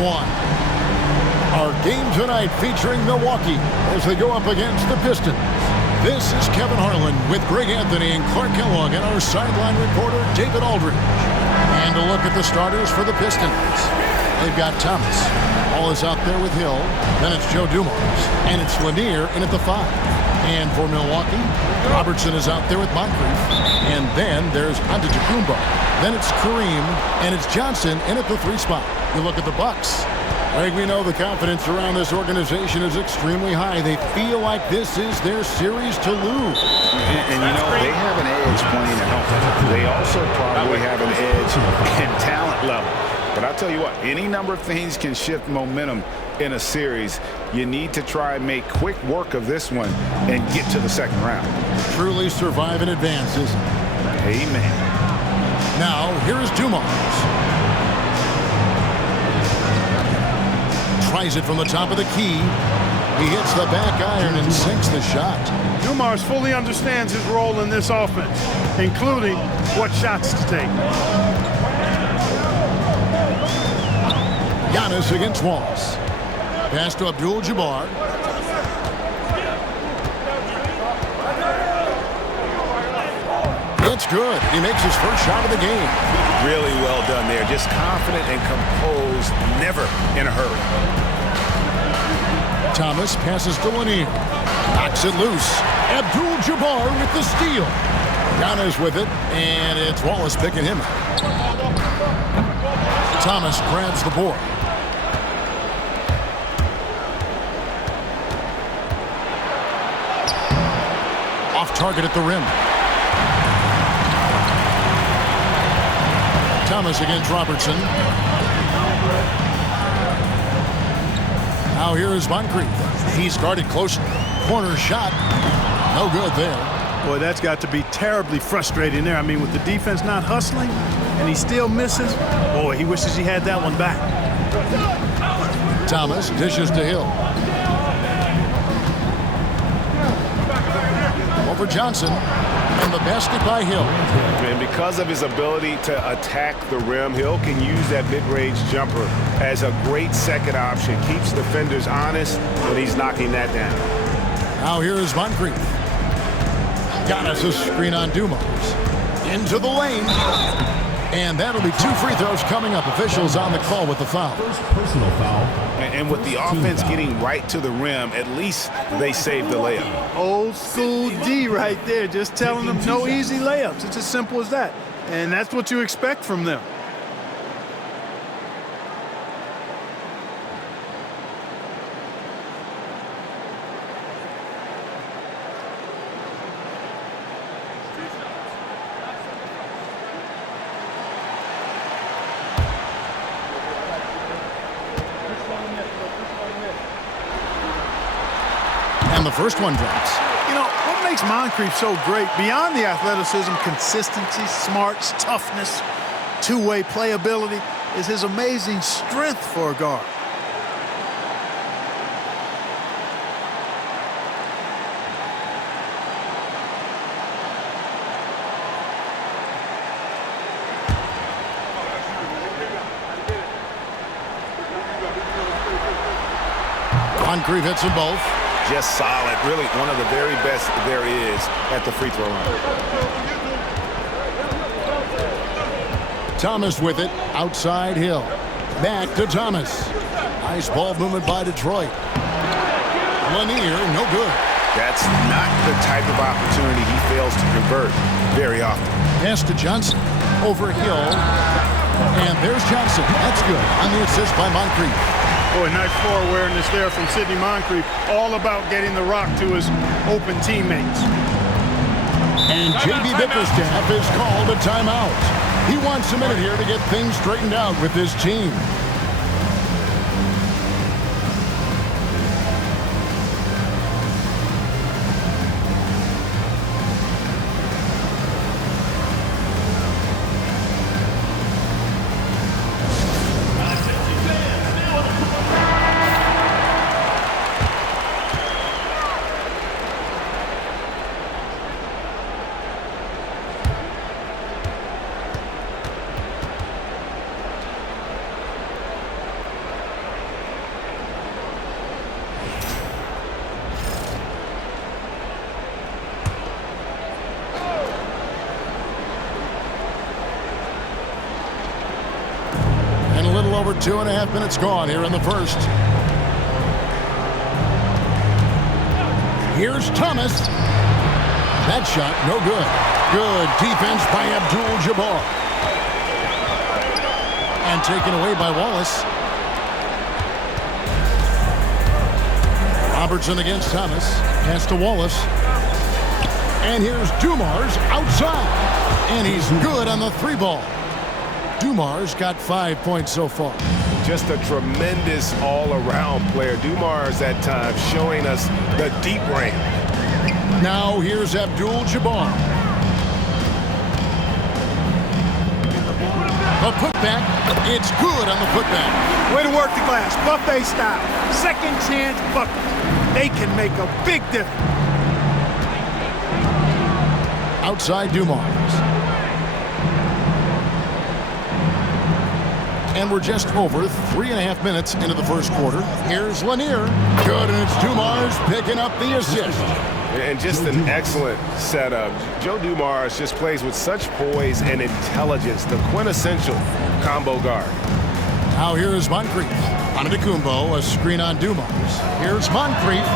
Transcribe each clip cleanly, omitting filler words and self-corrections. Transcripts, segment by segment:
one. Our game tonight featuring Milwaukee as they go up against the Pistons. This is Kevin Harlan with Greg Anthony and Clark Kellogg and our sideline reporter David Aldridge. And a look at the starters for the Pistons. They've got Thomas. Ball is out there with Hill. Then it's Joe Dumars. And it's Lanier in at the 5. And for Milwaukee, Robertson is out there with Moncrief. And then there's Antetokounmpo. Then it's Kareem. And it's Johnson in at the 3 spot. You look at the Bucks. Greg, we know the confidence around this organization is extremely high. They feel like this is their series to lose. And you know, they have an edge playing at home. They also probably have an edge in talent level. But I'll tell you what, any number of things can shift momentum in a series. You need to try and make quick work of this one and get to the second round. Truly survive in advance, isn't it? Amen. Now, here is Dumars. Tries it from the top of the key. He hits the back iron and sinks the shot. Dumars fully understands his role in this offense, including what shots to take. Giannis against Wallace. Pass to Abdul-Jabbar. It's good. He makes his first shot of the game. Really well done there. Just confident and composed, never in a hurry. Thomas passes to Lanier. Knocks it loose. Abdul-Jabbar with the steal. Giannis with it, and it's Wallace picking him up. Thomas grabs the board. Off target at the rim. Thomas against Robertson. Now here is Moncrief. He's guarded closely. Corner shot. No good there. Boy, that's got to be terribly frustrating there. I mean, with the defense not hustling and he still misses, boy, he wishes he had that one back. Thomas dishes to Hill. Over Johnson. And the basket by Hill. And because of his ability to attack the rim, Hill can use that mid-range jumper as a great second option. Keeps defenders honest when he's knocking that down. Now here is Moncrief. Giannis a screen on Dumars. Into the lane. And that'll be 2 free throws coming up. Officials on the call with the foul. First personal foul. And with the offense getting right to the rim, at least they saved the layup. Old school D right there, just telling them no easy layups. It's as simple as that. And that's what you expect from them. And the first one drops. You know, what makes Moncrief so great, beyond the athleticism, consistency, smarts, toughness, two-way playability, is his amazing strength for a guard. Moncrief hits them both. Just solid. Really one of the very best there is at the free throw line. Thomas with it. Outside Hill. Back to Thomas. Nice ball movement by Detroit. Lanier, no good. That's not the type of opportunity he fails to convert very often. Pass to Johnson. Over Hill. And there's Johnson. That's good. On the assist by Moncrief. Boy, nice floor awareness there from Sidney Moncrief. All about getting the rock to his open teammates. And J.B. Bickerstaff has called a timeout. He wants a minute here to get things straightened out with his team. over 2.5 minutes gone here in the first. Here's Thomas. That shot, no good. Good defense by Abdul-Jabbar. And taken away by Wallace. Robertson against Thomas. Pass to Wallace. And here's Dumars outside. And he's good on the 3-ball. Dumars got 5 points so far. Just a tremendous all-around player. Dumars at times showing us the deep range. Now here's Abdul-Jabbar. A putback. It's good on the putback. Way to work the glass. Buffet style. Second chance buckets. They can make a big difference. Outside Dumars. And we're just over 3.5 minutes into the first quarter. Here's Lanier. Good, and it's Dumars picking up the assist. And just an excellent setup. Joe Dumars just plays with such poise and intelligence, the quintessential combo guard. Now here is Moncrief. Antetokounmpo, a screen on Dumars. Here's Moncrief.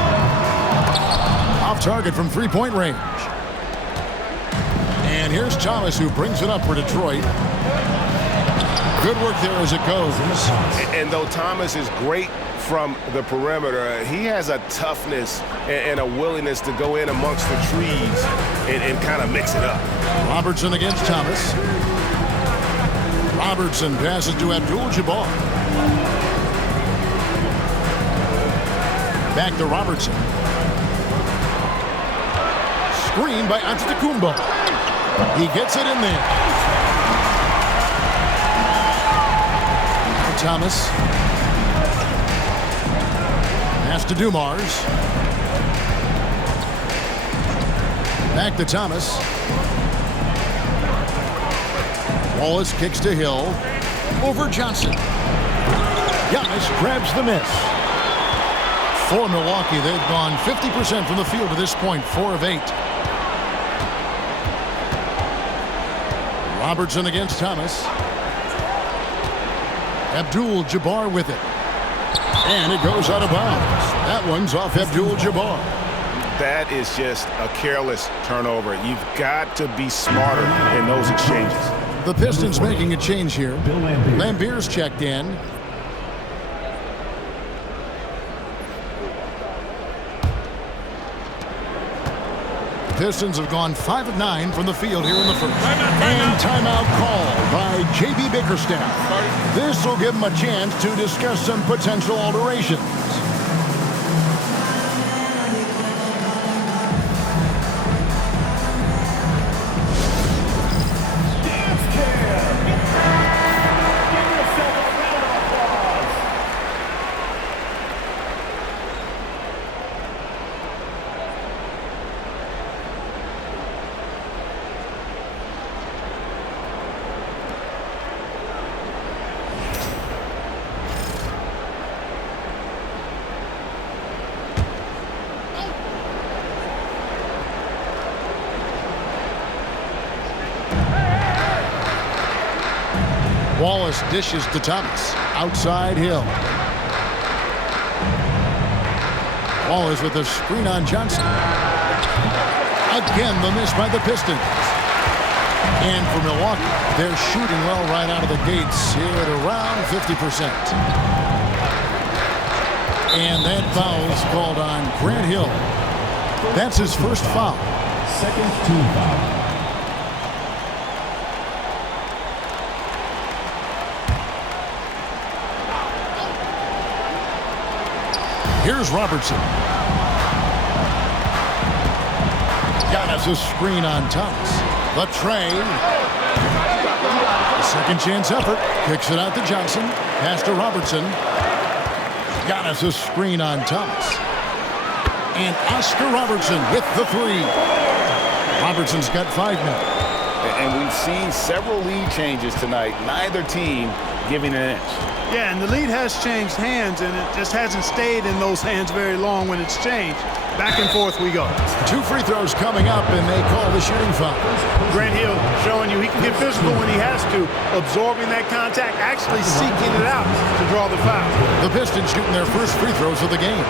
Off target from 3-point range. And here's Thomas, who brings it up for Detroit. Good work there as it goes. And though Thomas is great from the perimeter, he has a toughness and a willingness to go in amongst the trees and kind of mix it up. Robertson against Thomas. Robertson passes to Abdul-Jabbar. Back to Robertson. Screen by Antetokounmpo. He gets it in there. Thomas. Pass to Dumars. Back to Thomas. Wallace kicks to Hill. Over Johnson. Giannis grabs the miss. For Milwaukee, they've gone 50% from the field to this point, 4 of 8. Robertson against Thomas. Abdul-Jabbar with it. And it goes out of bounds. That one's off Abdul-Jabbar. That is just a careless turnover. You've got to be smarter in those exchanges. The Pistons making a change here. Lambier's checked in. Pistons have gone 5 of 9 from the field here in the first. And timeout called by J.B. Bickerstaff. This will give him a chance to discuss some potential alterations. Wallace dishes to Thomas. Outside Hill. Wallace with a screen on Johnson. Again, the miss by the Pistons. And for Milwaukee, they're shooting well right out of the gates here at around 50%. And that foul is called on Grant Hill. That's his first foul. Second team foul. Here's Robertson. Giannis a screen on Thomas. The tray. Second chance effort. Kicks it out to Johnson. Pass to Robertson. Giannis a screen on Thomas. And Oscar Robertson with the 3. Robertson's got 5 now. And we've seen several lead changes tonight, neither team giving an inch. Yeah, and the lead has changed hands, and it just hasn't stayed in those hands very long when it's changed. Back and forth we go. 2 free throws coming up, and they call the shooting foul. Grant Hill showing you he can get physical when he has to, absorbing that contact, actually seeking it out to draw the foul. The Pistons shooting their first free throws of the game.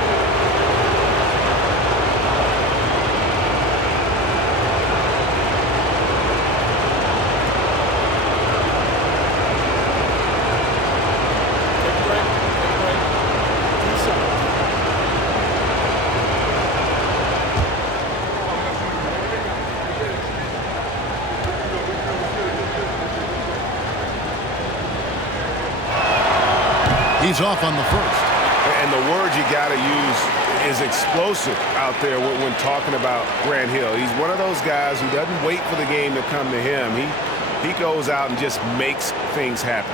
He's off on the first. And the word you got to use is explosive out there when talking about Grant Hill. He's one of those guys who doesn't wait for the game to come to him. He goes out and just makes things happen.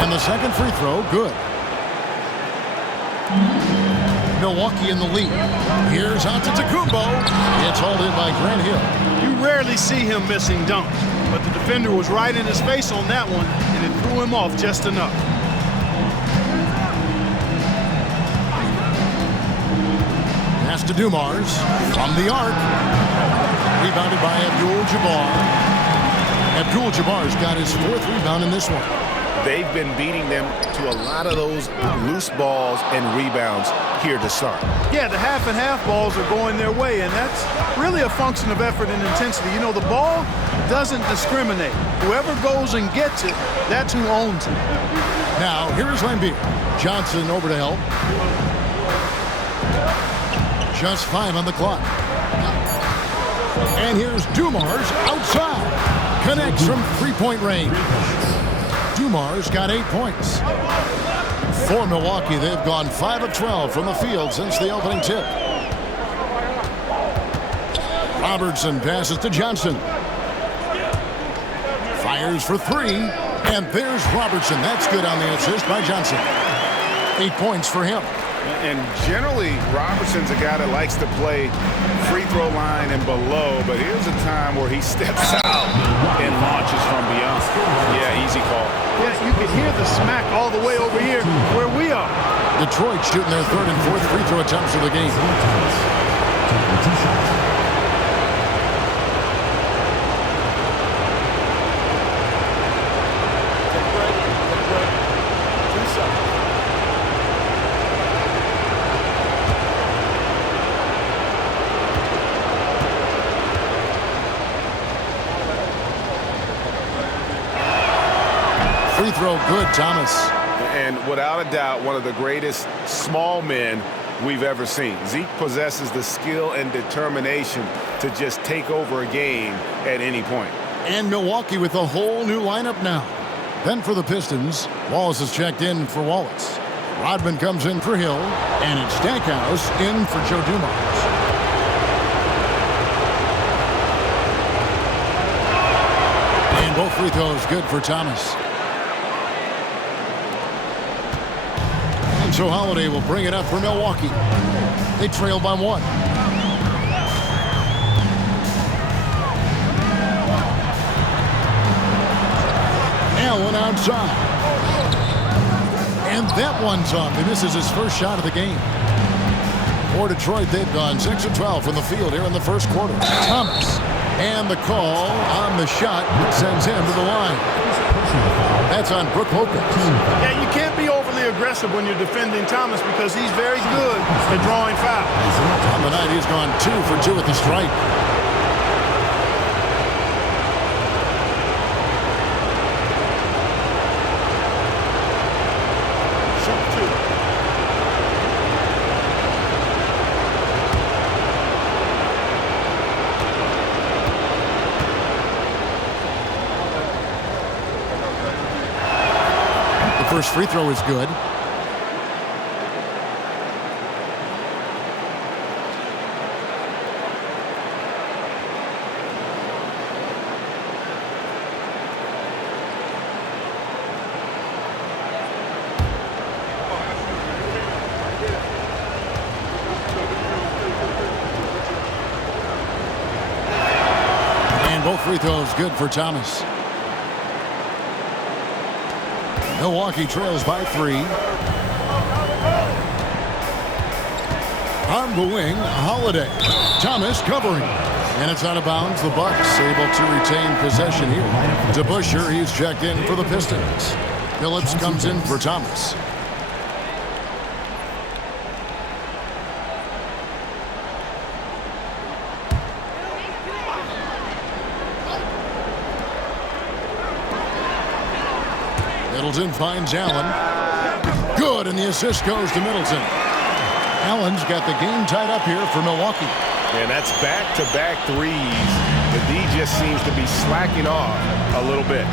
And the second free throw, good. Milwaukee in the lead. Here's Antetokounmpo. It's hauled in by Grant Hill. You rarely see him missing dunks, but the defender was right in his face on that one, and it threw him off just enough. Pass to Dumars from the arc. Rebounded by Abdul-Jabbar. Abdul-Jabbar's got his 4th rebound in this one. They've been beating them to a lot of those loose balls and rebounds here to start. Yeah, the half and half balls are going their way, and that's really a function of effort and intensity. You know, the ball doesn't discriminate. Whoever goes and gets it, that's who owns it. Now, here's Lambeer. Johnson over to help. Just 5 on the clock. And here's Dumars outside. Connects from 3-point range. Dumars got 8 points. For Milwaukee, they've gone 5 of 12 from the field since the opening tip. Robertson passes to Johnson. Fires for 3. And there's Robertson. That's good on the assist by Johnson. 8 points for him. And generally, Robertson's a guy that likes to play free throw line and below, but here's a time where he steps out and launches from beyond. Yeah, easy call. Yeah, you can hear the smack all the way over here where we are. Detroit shooting their 3rd and 4th free throw attempts of the game. Free throw good, Thomas. And without a doubt, one of the greatest small men we've ever seen. Zeke possesses the skill and determination to just take over a game at any point. And Milwaukee with a whole new lineup now. Then for the Pistons, Wallace is checked in for Wallace. Rodman comes in for Hill, and it's Stackhouse in for Joe Dumars. And both free throws good for Thomas. And so Holiday will bring it up for Milwaukee. They trail by 1. Allen outside. And that one's off, and this is his first shot of the game. For Detroit, they've gone 6 of 12 from the field here in the first quarter. Thomas. And the call on the shot sends him to the line. That's on Brook Lopez. Yeah, you can't be overly aggressive when you're defending Thomas because he's very good at drawing fouls. On the night, he's gone 2 for 2 at the stripe. First free throw is good. And both free throws good for Thomas. Milwaukee trails by 3. On the wing, Holiday. Thomas covering. And it's out of bounds. The Bucks able to retain possession here. DeBusschere, he's checked in for the Pistons. Phillips comes in for Thomas. Middleton finds Allen. Good, and the assist goes to Middleton. Allen's got the game tied up here for Milwaukee. And that's back-to-back threes. The D just seems to be slacking off a little bit.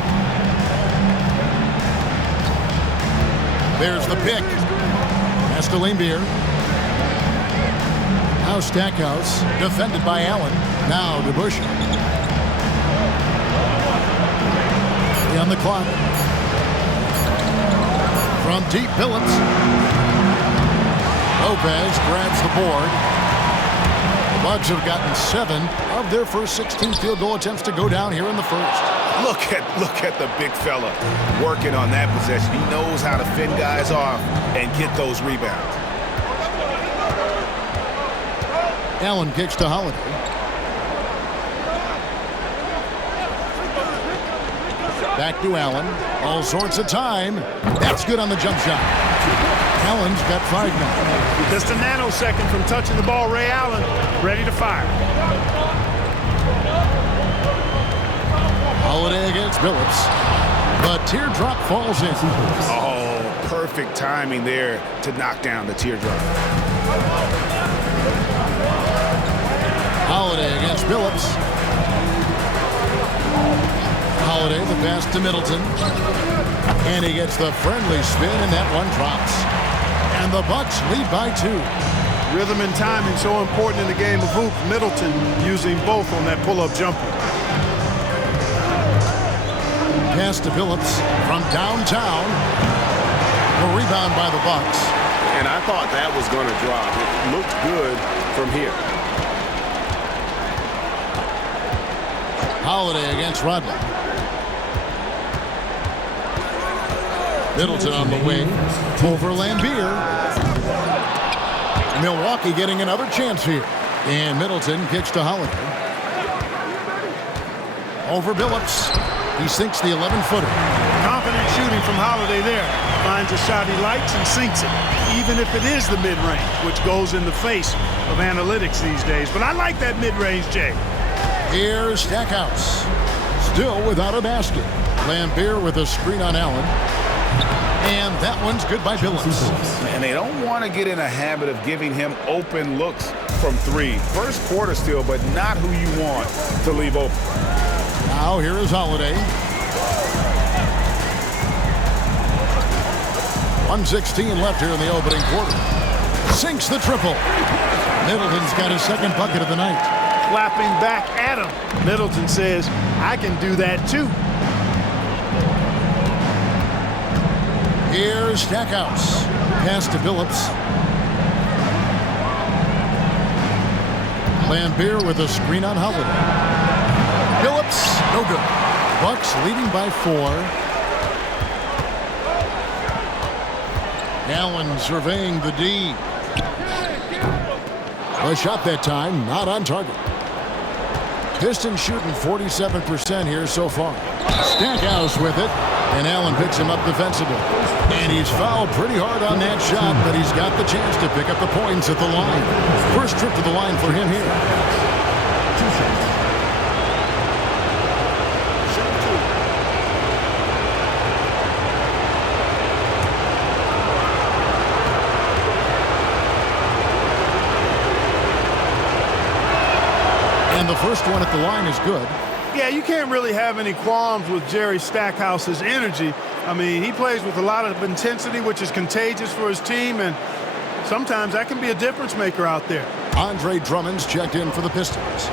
There's the pick. Pass to Lambeer. Now Stackhouse, defended by Allen. Now DeBusschere. On the clock. From deep, Phillips. Lopez grabs the board. The Bucks have gotten 7 of their first 16 field goal attempts to go down here in the first. Look at the big fella working on that possession. He knows how to fend guys off and get those rebounds. Allen kicks to Holiday. Back to Allen. All sorts of time. That's good on the jump shot. Allen's got 5 now. Just a nanosecond from touching the ball. Ray Allen ready to fire. Holiday against Phillips. The teardrop falls in. Oh, perfect timing there to knock down the teardrop. Holiday against Phillips. Holiday, the pass to Middleton. And he gets the friendly spin, and that one drops. And the Bucks lead by 2. Rhythm and timing so important in the game of hoops. Middleton using both on that pull-up jumper. Pass to Phillips from downtown. A rebound by the Bucks. And I thought that was going to drop. It looked good from here. Holiday against Rodman. Middleton on the wing. Over Lambeer. Milwaukee getting another chance here. And Middleton kicks to Holiday. Over Phillips. He sinks the 11-footer. Confident shooting from Holiday there. Finds a shot he likes and sinks it, even if it is the mid-range, which goes in the face of analytics these days. But I like that mid-range, Jay. Here's Stackhouse. Still without a basket. Lambeer with a screen on Allen. And that one's good by Phillips. And they don't want to get in a habit of giving him open looks from 3. First quarter still, but not who you want to leave open. Now here is Holiday. 1:16 left here in the opening quarter. Sinks the triple. Middleton's got his second bucket of the night. Clapping back at him. Middleton says, I can do that too. Here's Stackhouse. Pass to Phillips. Lambeer with a screen on Holiday. Phillips, no good. Bucks leading by 4. Allen surveying the D. A shot that time, not on target. Pistons shooting 47% here so far. Stackhouse with it, and Allen picks him up defensively. And he's fouled pretty hard on that shot, but he's got the chance to pick up the points at the line. First trip to the line for him here. And the first one at the line is good. Yeah, you can't really have any qualms with Jerry Stackhouse's energy. I mean, he plays with a lot of intensity, which is contagious for his team, and sometimes that can be a difference maker out there. Andre Drummond's checked in for the Pistons.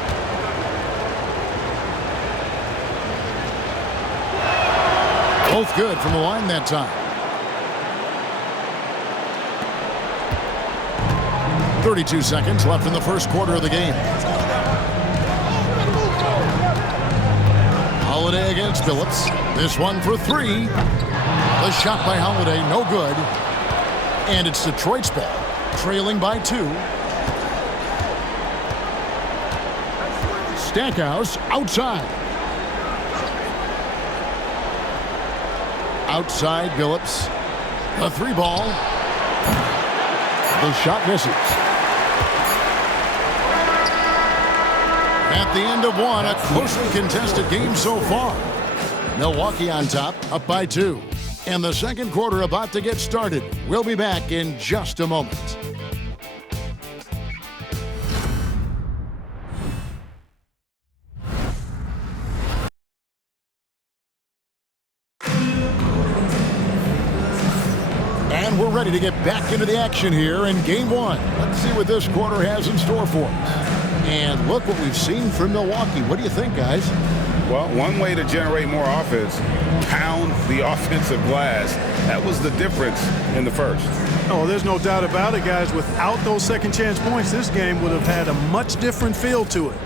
Both good from the line that time. 32 seconds left in the first quarter of the game. Holiday against Phillips. This one for three. The shot by Holiday, no good. And it's Detroit's ball, trailing by 2. Stackhouse outside. Outside Phillips. A 3-ball. The shot misses. At the end of one, a closely contested game so far. Milwaukee on top, up by 2. And the second quarter about to get started. We'll be back in just a moment. And we're ready to get back into the action here in game 1. Let's see what this quarter has in store for us. And look what we've seen from Milwaukee. What do you think, guys? Well, one way to generate more offense, pound the offensive glass. That was the difference in the first. Oh, there's no doubt about it, guys. Without those second chance points, this game would have had a much different feel to it.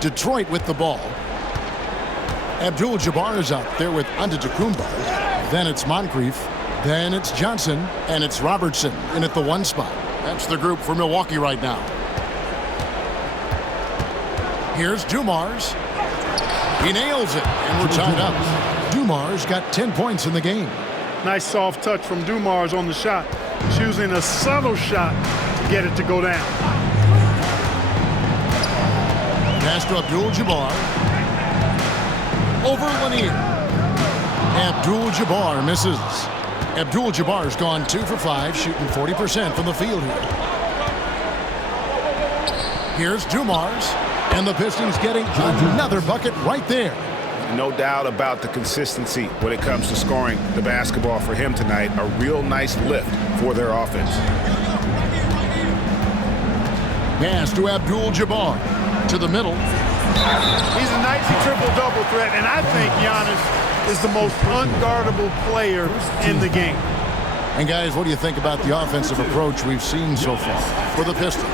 Detroit with the ball. Abdul-Jabbar is out there with Antetokounmpo. Then it's Moncrief. Then it's Johnson. And it's Robertson in at the 1 spot. That's the group for Milwaukee right now. Here's Dumars. He nails it, and we're tied up. Dumars got 10 points in the game. Nice soft touch from Dumars on the shot. Choosing a subtle shot to get it to go down. Pass to Abdul-Jabbar. Over Lanier. Abdul-Jabbar misses. Abdul-Jabbar's gone 2 for 5, shooting 40% from the field here. Here's Dumars. And the Pistons getting another bucket right there. No doubt about the consistency when it comes to scoring the basketball for him tonight. A real nice lift for their offense. Pass to Abdul-Jabbar. To the middle. He's a nightly triple-double threat, and I think Giannis is the most unguardable player in the game. And guys, what do you think about the offensive approach we've seen so far for the Pistons?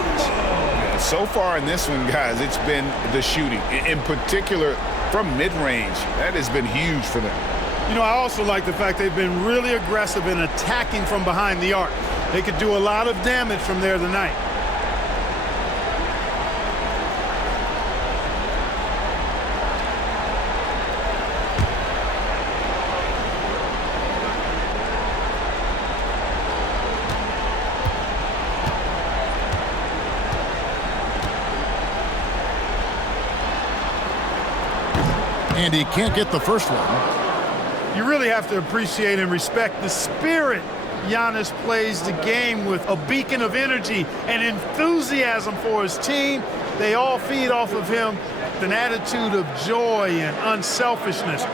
So far in this one, guys, it's been the shooting. In particular, from mid-range. That has been huge for them. You know, I also like the fact they've been really aggressive in attacking from behind the arc. They could do a lot of damage from there tonight. And he can't get the first one. You really have to appreciate and respect the spirit Giannis plays the game with. A beacon of energy and enthusiasm for his team. They all feed off of him with an attitude of joy and unselfishness.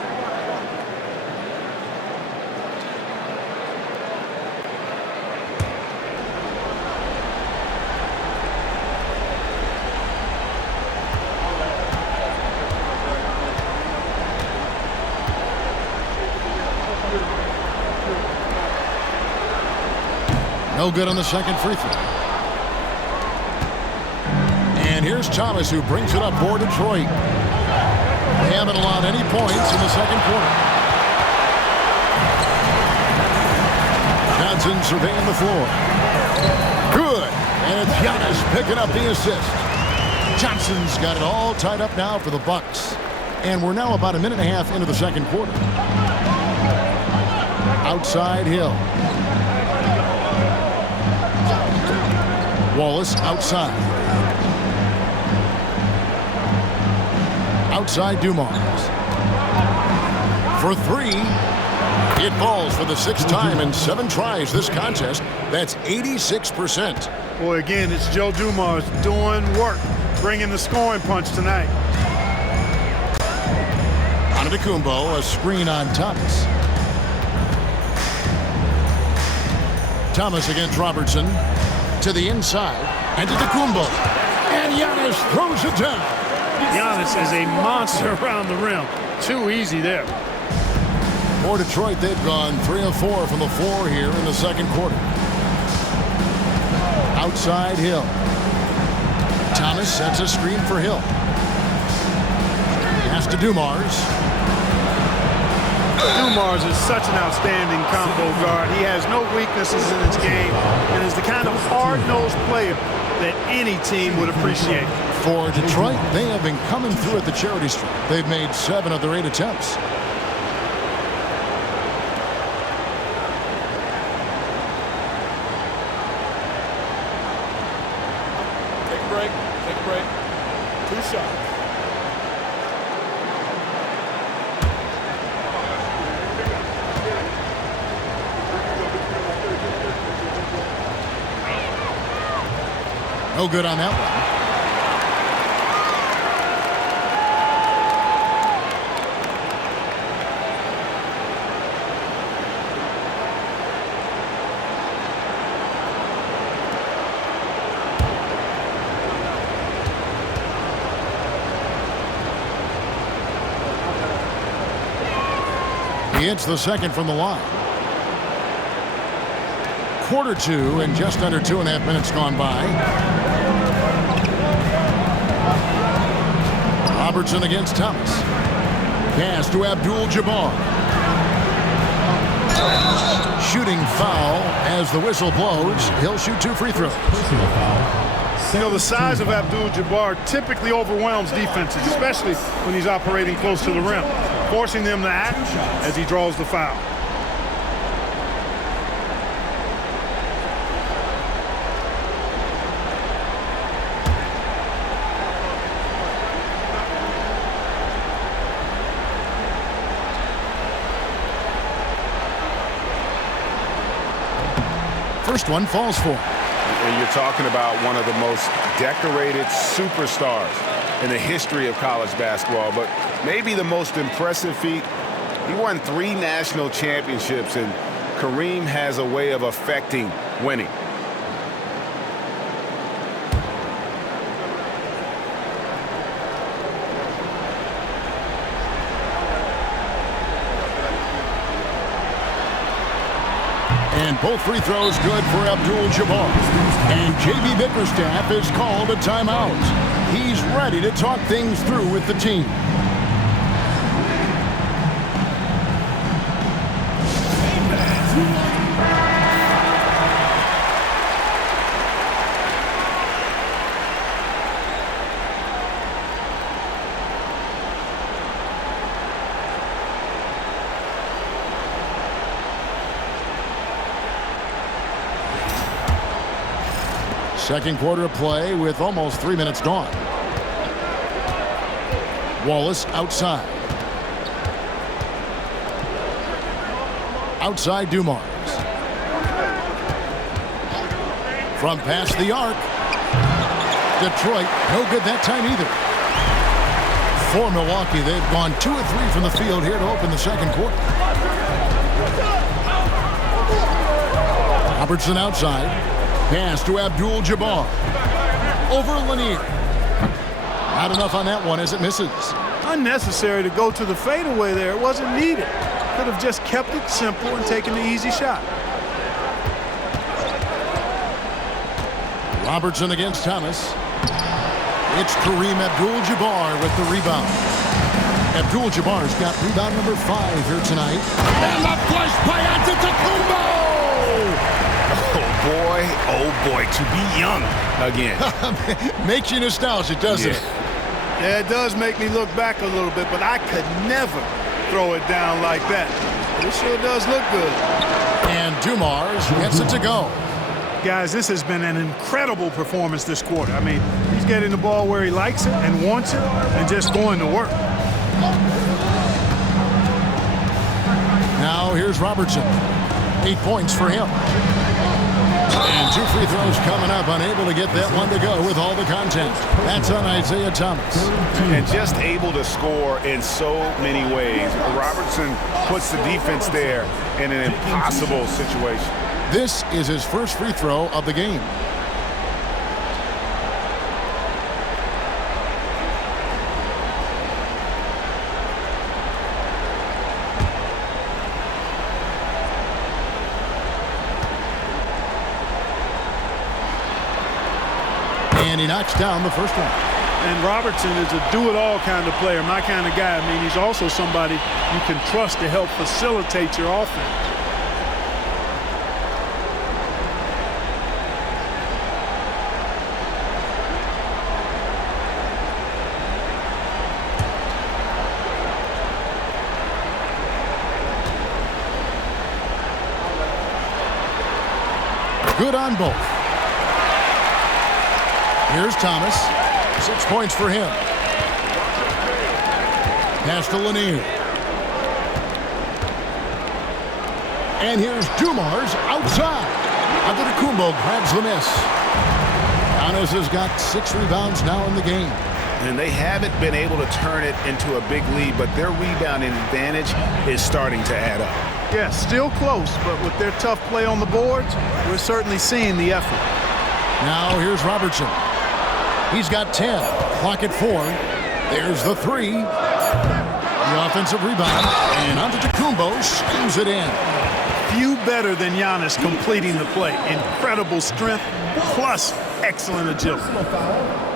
No good on the second free throw. And here's Thomas, who brings it up for Detroit. They haven't allowed any points in the second quarter. Johnson surveying the floor. Good. And it's Giannis picking up the assist. Johnson's got it all tied up now for the Bucks. And we're now about a minute and a half into the second quarter. Outside Hill. Wallace outside. Outside Dumars. For three. It falls for the 6th time in 7 tries this contest. That's 86%. Boy, again, it's Joe Dumars doing work, bringing the scoring punch tonight. Antetokounmpo, a screen on Thomas. Thomas against Robertson. To the inside. Antetokounmpo. And Giannis throws it down. Giannis is a monster around the rim. Too easy there. For Detroit, they've gone 3 of 4 from the floor here in the second quarter. Outside Hill. Thomas sets a screen for Hill. Pass to Dumars. Dumars is such an outstanding combo guard. He has no weaknesses in his game and is the kind of hard-nosed player that any team would appreciate. For Detroit, they have been coming through at the charity stripe. They've made 7 of their 8 attempts. Take a break. Take a break. 2 shots. No good on that one. He hits the second from the line. Quarter 2 and just under 2.5 minutes gone by. Robertson against Thomas. Pass to Abdul-Jabbar. Shooting foul as the whistle blows. He'll shoot 2 free throws. Personal foul. You know, the size of Abdul-Jabbar typically overwhelms defenses, especially when he's operating close to the rim, forcing them to act as he draws the foul. First one falls for him. And you're talking about one of the most decorated superstars in the history of college basketball, but maybe the most impressive feat. He won 3 national championships, and Kareem has a way of affecting winning. And both free throws good for Abdul-Jabbar. And J.B. Bickerstaff is called a timeout. He's ready to talk things through with the team. Second quarter of play with almost 3 minutes gone. Wallace outside. Outside Dumars. From past the arc. Detroit, no good that time either. For Milwaukee, they've gone 2 of 3 from the field here to open the second quarter. Robertson outside. Pass to Abdul-Jabbar. Over Lanier. Not enough on that one as it misses. Unnecessary to go to the fadeaway there. It wasn't needed. Could have just kept it simple and taken the easy shot. Robertson against Thomas. It's Kareem Abdul-Jabbar with the rebound. Abdul-Jabbar's got rebound number 5 here tonight. And the flush by Antetokounmpo! Oh boy, to be young again. Makes you nostalgic, doesn't it? Yeah, it does make me look back a little bit, but I could never throw it down like that. It sure does look good. And Dumars gets it to go. Guys, this has been an incredible performance this quarter. I mean, he's getting the ball where he likes it and wants it and just going to work. Now here's Robertson. 8 points for him. And 2 free throws coming up, unable to get that one to go with all the content. That's on Isaiah Thomas. And just able to score in so many ways. Robertson puts the defense there in an impossible situation. This is his first free throw of the game. And he knocks down the first one. And Robertson is a do-it-all kind of player, my kind of guy. I mean, he's also somebody you can trust to help facilitate your offense. Good on both. Here's Thomas. 6 points for him. Pass to Lanier. And here's Dumars outside. Antetokounmpo grabs the miss. Giannis has got 6 rebounds now in the game. And they haven't been able to turn it into a big lead, but their rebounding advantage is starting to add up. Yeah, still close, but with their tough play on the boards, we're certainly seeing the effort. Now here's Robertson. He's got 10. Clock at 4. There's the 3. The offensive rebound. And Antetokounmpo screws it in. Few better than Giannis completing the play. Incredible strength plus excellent agility.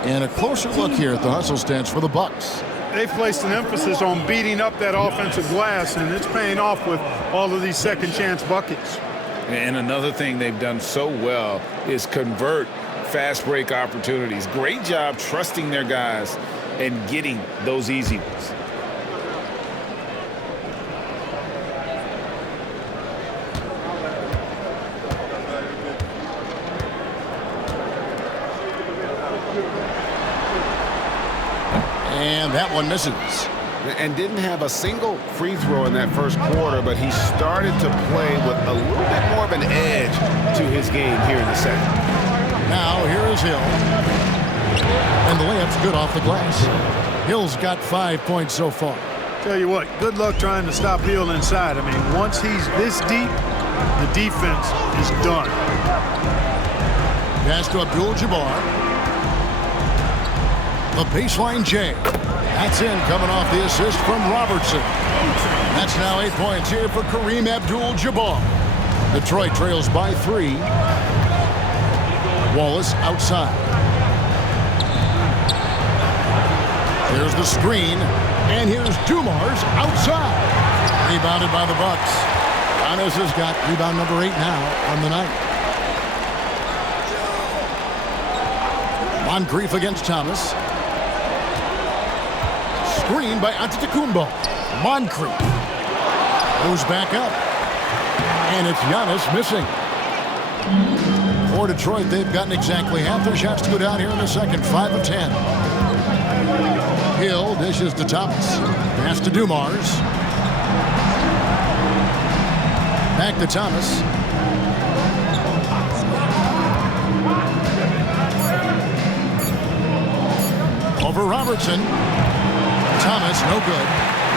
And a closer look here at the hustle stance for the Bucks. They've placed an emphasis on beating up that offensive glass, and it's paying off with all of these second chance buckets. And another thing they've done so well is convert fast break opportunities. Great job trusting their guys and getting those easy ones. And that one misses. And didn't have a single free throw in that first quarter, but he started to play with a little bit more of an edge to his game here in the second. Now here is Hill. And the layup's good off the glass. Hill's got 5 points so far. Tell you what, good luck trying to stop Hill inside. I mean, once he's this deep, the defense is done. Pass to Abdul-Jabbar. The baseline J. That's in, coming off the assist from Robertson. That's now 8 points here for Kareem Abdul-Jabbar. Detroit trails by 3. Wallace outside. Here's the screen, and here's Dumars outside. Rebounded by the Bucks. Giannis has got rebound number 8 now on the night. Moncrief against Thomas. Screen by Antetokounmpo. Moncrief goes back up, and it's Giannis missing. For Detroit, they've gotten exactly half their shots to go down here in the second. 5 of 10. Hill dishes to Thomas. Pass to Dumars. Back to Thomas. Over Robertson. Thomas, no good.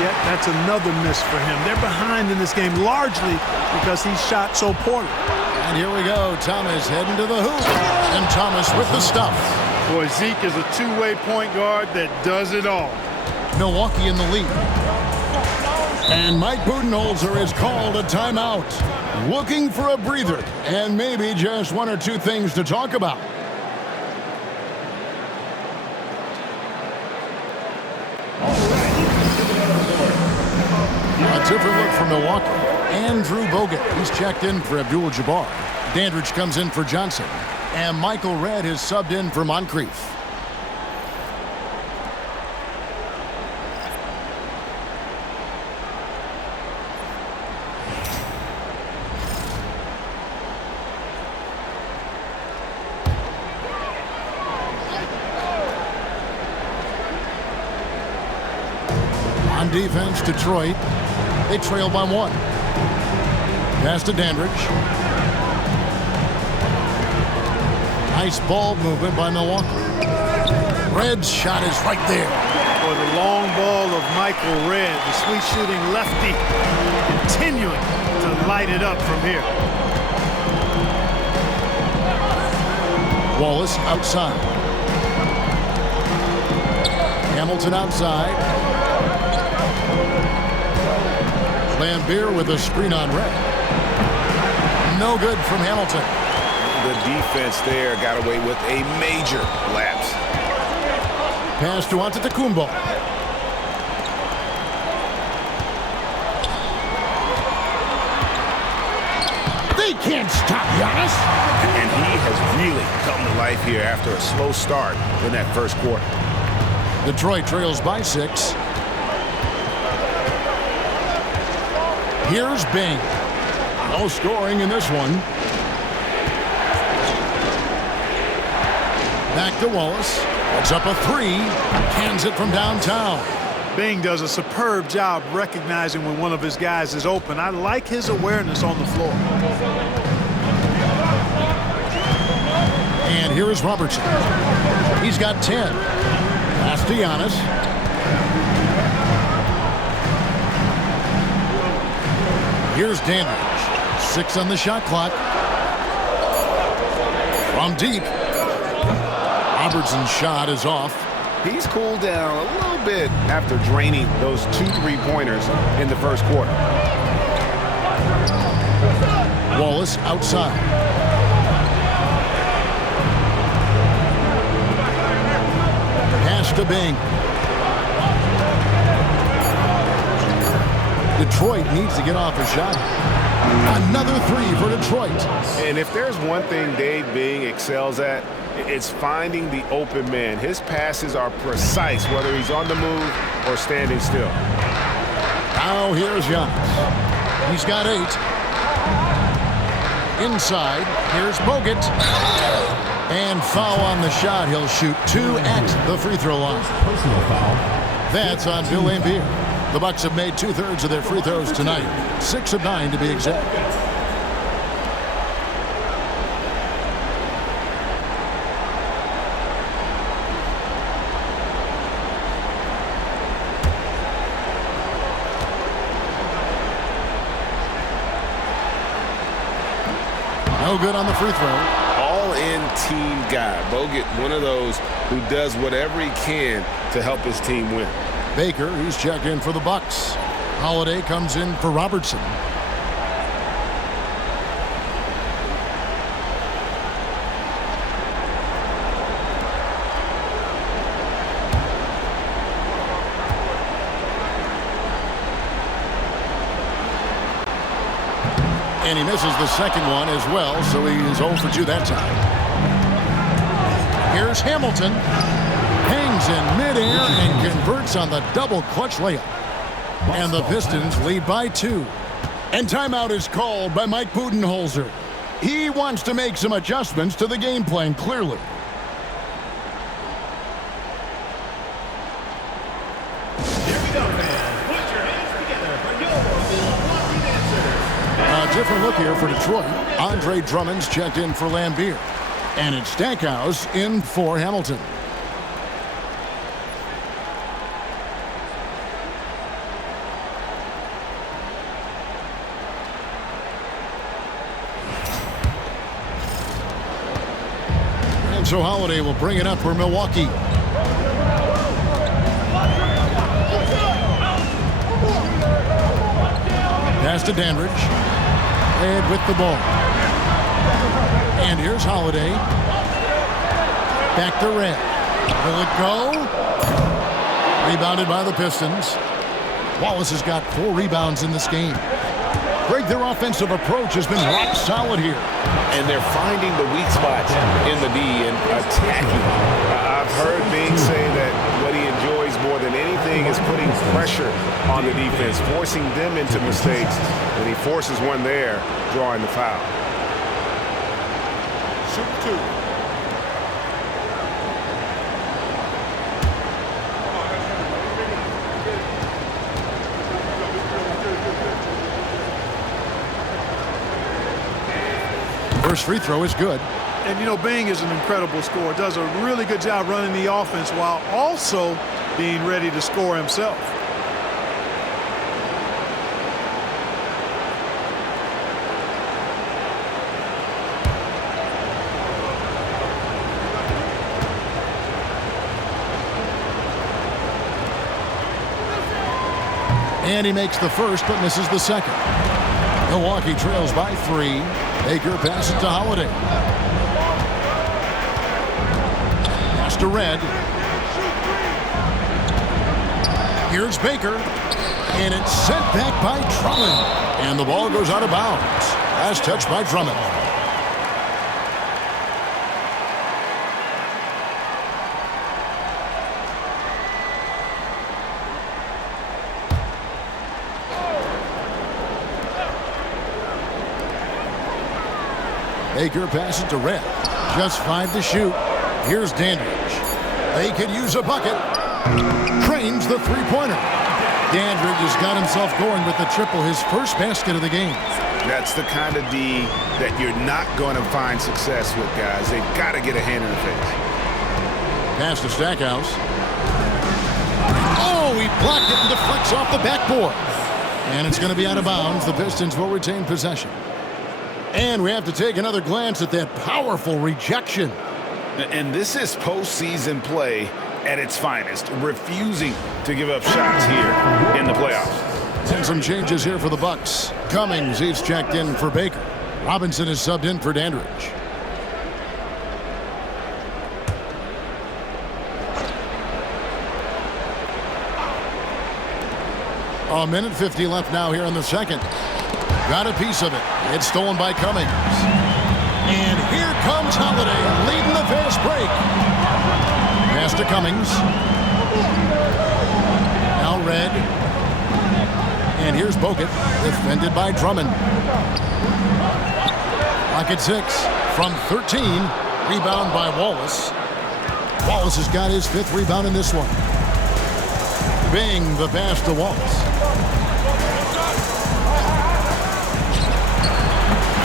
Yet that's another miss for him. They're behind in this game largely because he shot so poorly. And here we go. Thomas heading to the hoop. And Thomas with the stuff. Boy, Zeke is a two-way point guard that does it all. Milwaukee in the lead. And Mike Budenholzer has called a timeout. Looking for a breather. And maybe just 1 or 2 things to talk about. A different look for Milwaukee. Andrew Bogut, he's checked in for Abdul-Jabbar. Dandridge comes in for Johnson. And Michael Redd has subbed in for Moncrief. On defense, Detroit, they trail by 1. Pass to Dandridge. Nice ball movement by Milwaukee. Redd's shot is right there. For the long ball of Michael Redd, the sweet shooting lefty, continuing to light it up from here. Wallace outside. Hamilton outside. Lambeer with a screen on Redd. No good from Hamilton. The defense there got away with a major lapse. Pass to Antetokounmpo. They can't stop Giannis. And he has really come to life here after a slow start in that first quarter. Detroit trails by 6. Here's Bing. No scoring in this one. Back to Wallace. Puts up a 3. Cans it from downtown. Bing does a superb job recognizing when one of his guys is open. I like his awareness on the floor. And here is Robertson. He's got 10. Pass to Giannis. Here's Dandridge. 6 on the shot clock. From deep. Robertson's shot is off. He's cooled down a little bit after draining those 2 3-pointers in the first quarter. Wallace outside. Pass to Bing. Detroit needs to get off a shot. Another 3 for Detroit. And if there's one thing Dave Bing excels at, it's finding the open man. His passes are precise, whether he's on the move or standing still. Now here's Giannis. He's got 8. Inside, here's Bogut. And foul on the shot. He'll shoot 2 at the free throw line. Personal foul. That's on Bill Laimbeer. The Bucks have made 2/3 of their free throws tonight. 6 of 9 to be exact. No good on the free throw. All-in team guy. Bogut, one of those who does whatever he can to help his team win. Baker, who's checked in for the Bucks. Holiday comes in for Robertson. And he misses the second one as well, so he's 0 for 2 that time. Here's Hamilton. Hangs in midair and converts on the double clutch layup. And the Pistons lead by 2. And timeout is called by Mike Budenholzer. He wants to make some adjustments to the game plan, clearly. A different look here for Detroit. Andre Drummond's checked in for Laimbeer. And it's Stackhouse in for Hamilton. And so Holiday will bring it up for Milwaukee. Pass to Dandridge. Ed with the ball. And here's Holiday. Back to Red. Will it go? Rebounded by the Pistons. Wallace has got 4 rebounds in this game. Greg, their offensive approach has been rock solid here. And they're finding the weak spots in the D and attacking. I've heard Bing say that what he enjoys more than anything is putting pressure on the defense, forcing them into mistakes. And he forces one there, drawing the foul. Shoot 2. First free throw is good. And, you know, Bing is an incredible scorer. Does a really good job running the offense while also being ready to score himself. And he makes the first but misses the second. Milwaukee trails by 3. Baker passes to Holiday. Pass to Red. Here's Baker. And it's sent back by Drummond. And the ball goes out of bounds. Last touch by Drummond. Baker passes to Red. Just 5 to shoot. Here's Dandridge. They could use a bucket. Trains the three-pointer. Dandridge has got himself going with the triple, his first basket of the game. That's the kind of D that you're not going to find success with, guys. They've got to get a hand in the face. Pass to Stackhouse. Oh, he blocked it and deflects off the backboard. And it's going to be out of bounds. The Pistons will retain possession. And we have to take another glance at that powerful rejection. And this is postseason play at its finest, refusing to give up shots here in the playoffs. And some changes here for the Bucks. Cummings, he's checked in for Baker. Robinson is subbed in for Dandridge. A minute 50 left now here in the second. Got a piece of it. It's stolen by Cummings. And here comes Holiday leading the fast break. Pass to Cummings. Now Red. And here's Bogut, defended by Drummond. Clock at 6. From 13. Rebound by Wallace. Wallace has got his 5th rebound in this one. Bing, the pass to Wallace.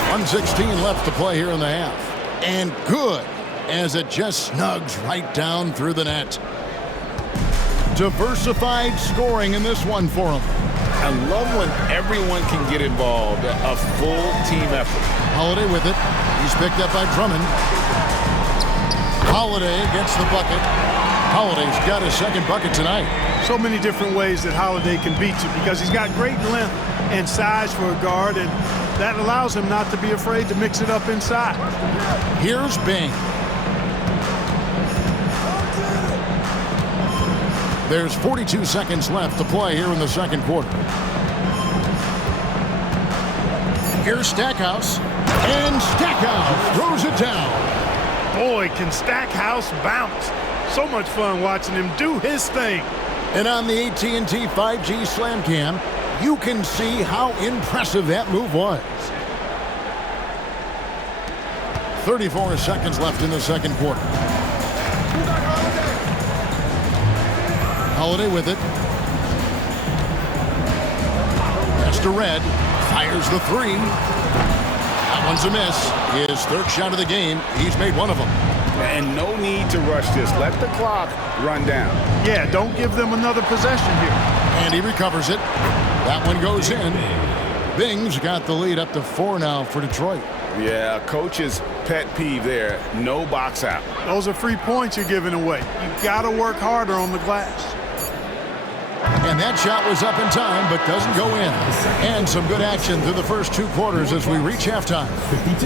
1:16 left to play here in the half. And good, as it just snugs right down through the net. Diversified scoring in this one for him. I love when everyone can get involved, a full team effort. Holiday with it. He's picked up by Drummond. Holiday gets the bucket. Holiday's got his second bucket tonight. So many different ways that Holiday can beat you because he's got great length and size for a guard, and that allows him not to be afraid to mix it up inside. Here's Bing. There's 42 seconds left to play here in the second quarter. Here's Stackhouse. And Stackhouse throws it down. Boy, can Stackhouse bounce. So much fun watching him do his thing. And on the AT&T 5G Slam Cam, you can see how impressive that move was. 34 seconds left in the second quarter. Holiday with it. Pass to Red. Fires the 3. That one's a miss. His 3rd shot of the game. He's made one of them. And no need to rush this. Let the clock run down. Yeah, don't give them another possession here. And he recovers it. That one goes in. Bing's got the lead up to 4 now for Detroit. Yeah, coach's pet peeve there. No box out. Those are free points you're giving away. You've got to work harder on the glass. And that shot was up in time, but doesn't go in. And some good action through the first 2 quarters as we reach halftime.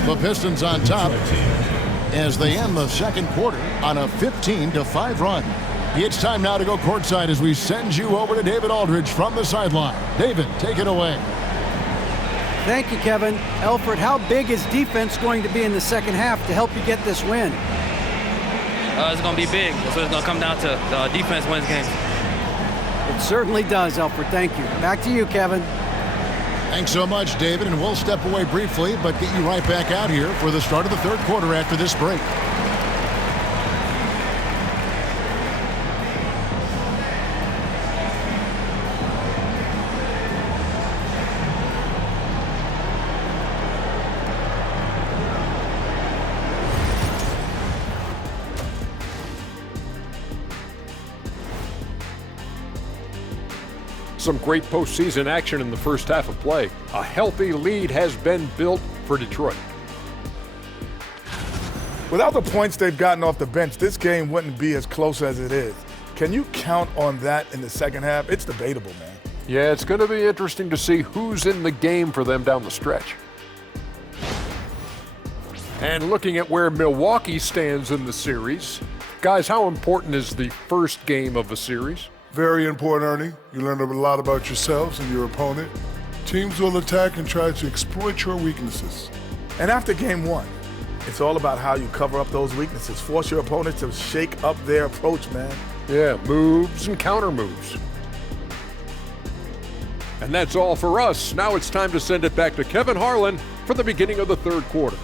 The Pistons on top as they end the second quarter on a 15-5 run. It's time now to go courtside as we send you over to David Aldridge from the sideline. David, take it away. Thank you, Kevin. Elfrid, how big is defense going to be in the second half to help you get this win? It's going to be big. That's what it's going to come down to. Defense wins games. It certainly does, Elfrid. Thank you. Back to you, Kevin. Thanks so much, David, and we'll step away briefly, but get you right back out here for the start of the third quarter after this break. Some great postseason action in the first half of play. A healthy lead has been built for Detroit. Without the points they've gotten off the bench, this game wouldn't be as close as it is. Can you count on that in the second half? It's debatable, man. Yeah, it's going to be interesting to see who's in the game for them down the stretch. And looking at where Milwaukee stands in the series, guys, how important is the first game of a series? Very important, Ernie. You learn a lot about yourselves and your opponent. Teams will attack and try to exploit your weaknesses. And after game one, it's all about how you cover up those weaknesses. Force your opponent to shake up their approach, man. Yeah, moves and counter moves. And that's all for us. Now it's time to send it back to Kevin Harlan for the beginning of the third quarter.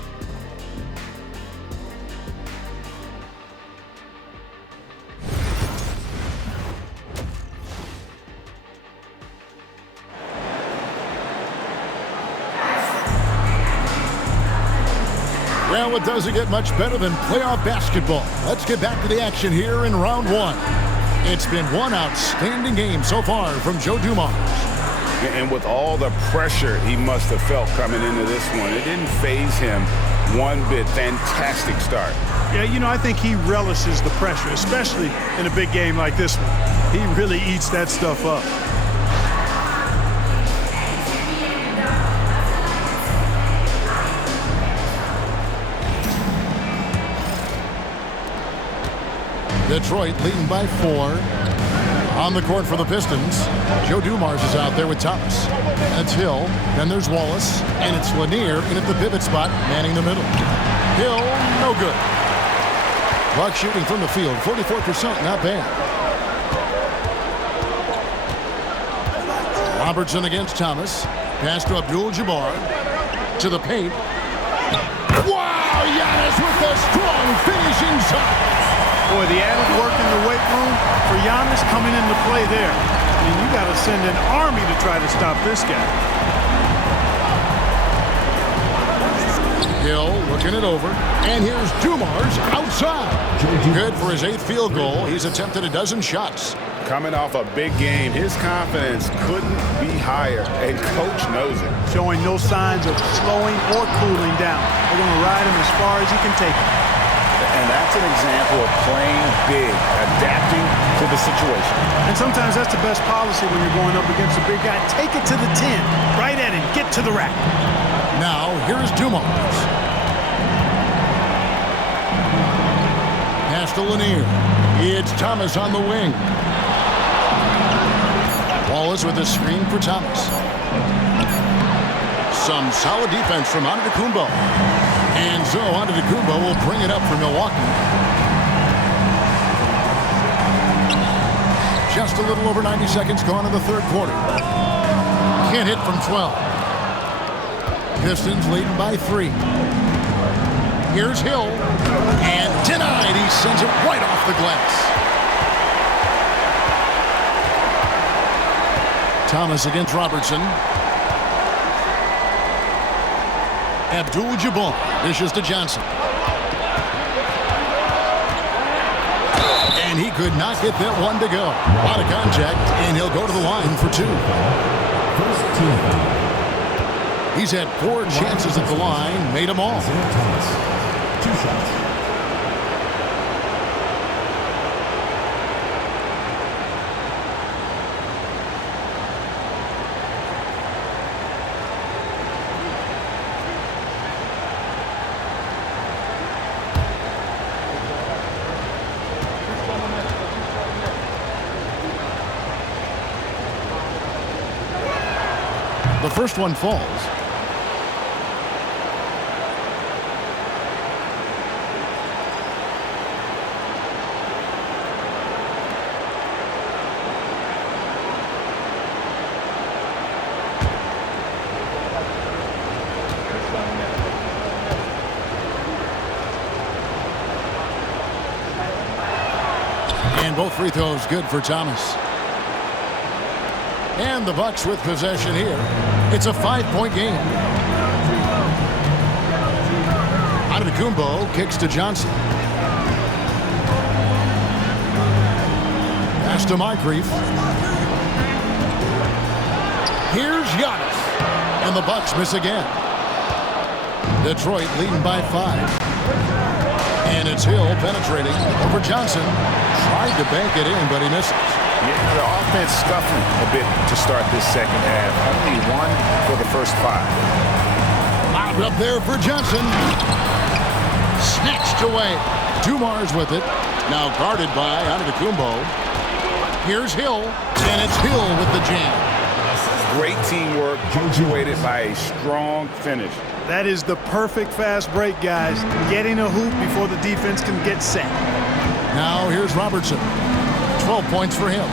Well, it doesn't get much better than playoff basketball. Let's get back to the action here in round one. It's been one outstanding game so far from Joe Dumars. And with all the pressure he must have felt coming into this one, it didn't faze him one bit. Fantastic start. Yeah, you know, I think he relishes the pressure, especially in a big game like this one. He really eats that stuff up. Detroit leading by 4. On the court for the Pistons, Joe Dumars is out there with Thomas. That's Hill. Then there's Wallace. And it's Lanier in at the pivot spot, manning the middle. Hill, no good. Buck shooting from the field, 44%, not bad. Robertson against Thomas. Pass to Abdul-Jabbar. To the paint. Wow, Giannis with a strong finish inside. Boy, the added work in the weight room for Giannis coming into play there. I mean, you got to send an army to try to stop this guy. Hill looking it over. And here's Dumars outside. Good for his 8th field goal. He's attempted a dozen shots. Coming off a big game, his confidence couldn't be higher, and coach knows it. Showing no signs of slowing or cooling down. They're going to ride him as far as he can take him. And that's an example of playing big, adapting to the situation. And sometimes that's the best policy when you're going up against a big guy. Take it to the 10, right at him, get to the rack. Now, here's Dumars. Pass to Lanier. It's Thomas on the wing. Wallace with a screen for Thomas. Some solid defense from Antetokounmpo. And so Antetokounmpo will bring it up for Milwaukee. Just a little over 90 seconds gone in the third quarter. Can't hit from 12. Pistons leading by 3. Here's Hill. And denied. He sends it right off the glass. Thomas against Robertson. Abdul-Jabbar dishes to Johnson. And he could not get that one to go. Out of contact, and he'll go to the line for 2. He's had 4 chances at the line, made them all. 2 shots. The first one falls. And both free throws good for Thomas. And the Bucks with possession here. It's a 5-point game. Antetokounmpo kicks to Johnson. Pass to Moncrief. Here's Giannis. And the Bucks miss again. Detroit leading by 5. And it's Hill penetrating over Johnson. Tried to bank it in, but he misses. Yeah, the offense scuffling a bit to start this second half. Only 1 for the first 5. Lobbed up there for Johnson. Snatched away. Dumars with it. Now guarded by Antetokounmpo. Here's Hill, and it's Hill with the jam. Great teamwork, punctuated by a strong finish. That is the perfect fast break, guys. Getting a hoop before the defense can get set. Now here's Robertson. 12 points for him.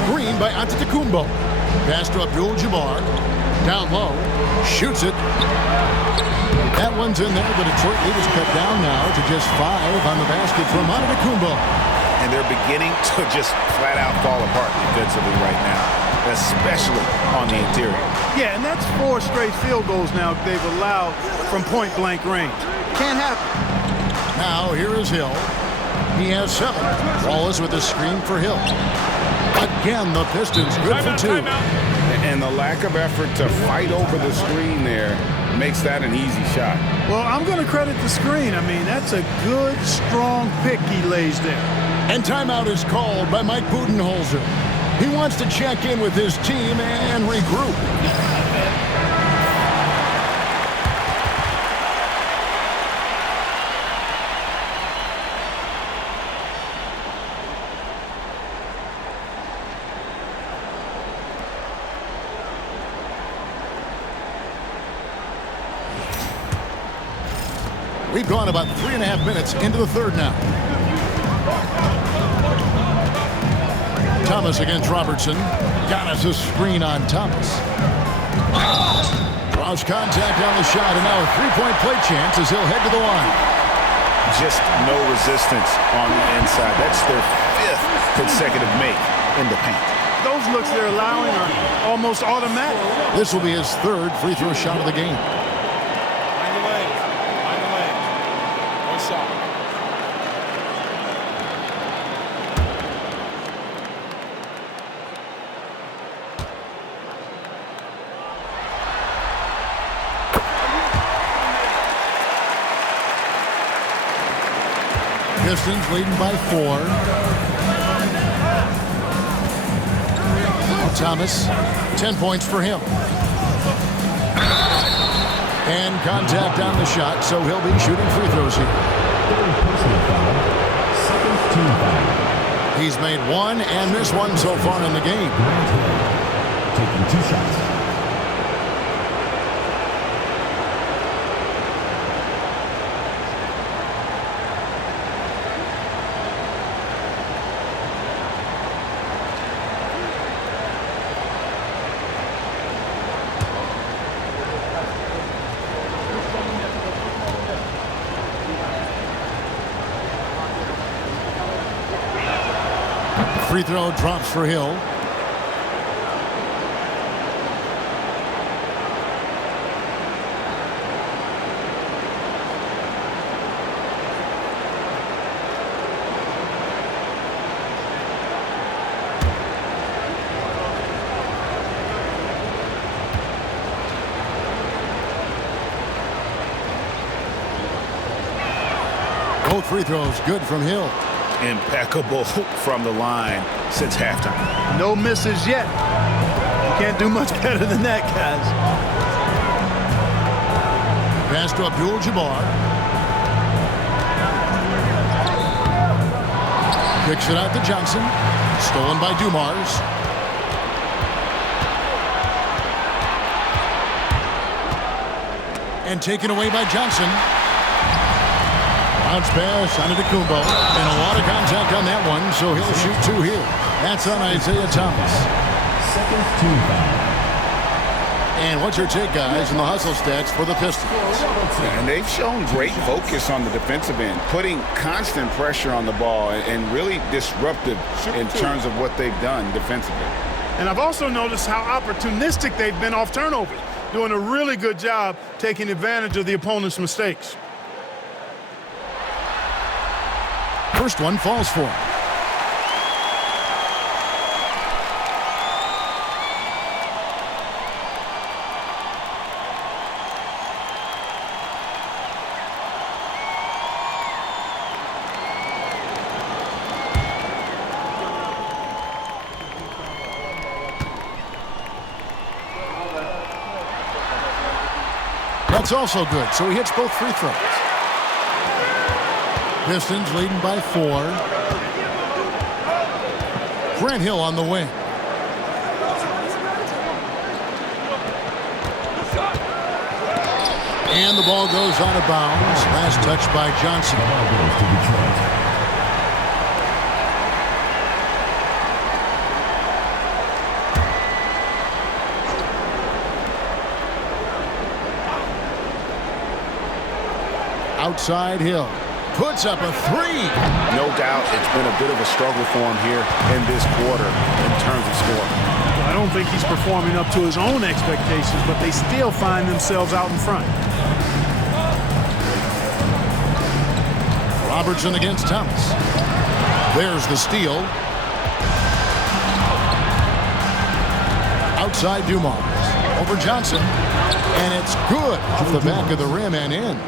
Screen by Antetokounmpo. Pass to Abdul-Jabbar. Down low. Shoots it. That one's in there. The Detroit lead is cut down now to just 5 on the basket from Antetokounmpo. And they're beginning to just flat out fall apart defensively right now, especially on the interior. Yeah, and that's 4 straight field goals now they've allowed from point-blank range. Can't happen. Now here is Hill. He has 7. Wallace with a screen for Hill. Again, the Pistons good for 2. And the lack of effort to fight over the screen there makes that an easy shot. Well, I'm going to credit the screen. I mean, that's a good, strong pick he lays there. And timeout is called by Mike Budenholzer. He wants to check in with his team and regroup. We've gone about 3.5 minutes into the third now. Thomas against Robertson. Got us a screen on Thomas. Lost contact on the shot, and now a three-point play chance as he'll head to the line. Just no resistance on the inside. That's their 5th consecutive make in the paint. Those looks they're allowing are almost automatic. This will be his 3rd free throw shot of the game. Pistons leading by 4. Thomas, 10 points for him. And contact on the shot, so he'll be shooting free throws here. He's made 1 and missed 1 so far in the game. Taking 2 shots. Free throw drops for Hill. Both free throws good from Hill. Impeccable from the line since halftime. No misses yet. You can't do much better than that, guys. Pass to Abdul-Jabbar. Kicks it out to Johnson. Stolen by Dumars. And taken away by Johnson. Bounce pass on Antetokounmpo, and a lot of contact on that one, so he'll shoot 2 here. That's on Isaiah Thomas. Second team foul. And what's your take, guys, in the hustle stats for the Pistons? And they've shown great focus on the defensive end, putting constant pressure on the ball and really disruptive in terms of what they've done defensively. And I've also noticed how opportunistic they've been off turnovers, doing a really good job taking advantage of the opponent's mistakes. First one falls for him. That's also good, so he hits both free throws. Pistons leading by 4. Grant Hill on the wing. And the ball goes out of bounds. Last touch by Johnson. Ball goes to Detroit. Outside Hill. Puts up a three. No doubt it's been a bit of a struggle for him here in this quarter in terms of scoring. I don't think he's performing up to his own expectations, but they still find themselves out in front. Robertson against Thomas. There's the steal. Outside Dumars. Over Johnson. And it's good off the back of the rim and in.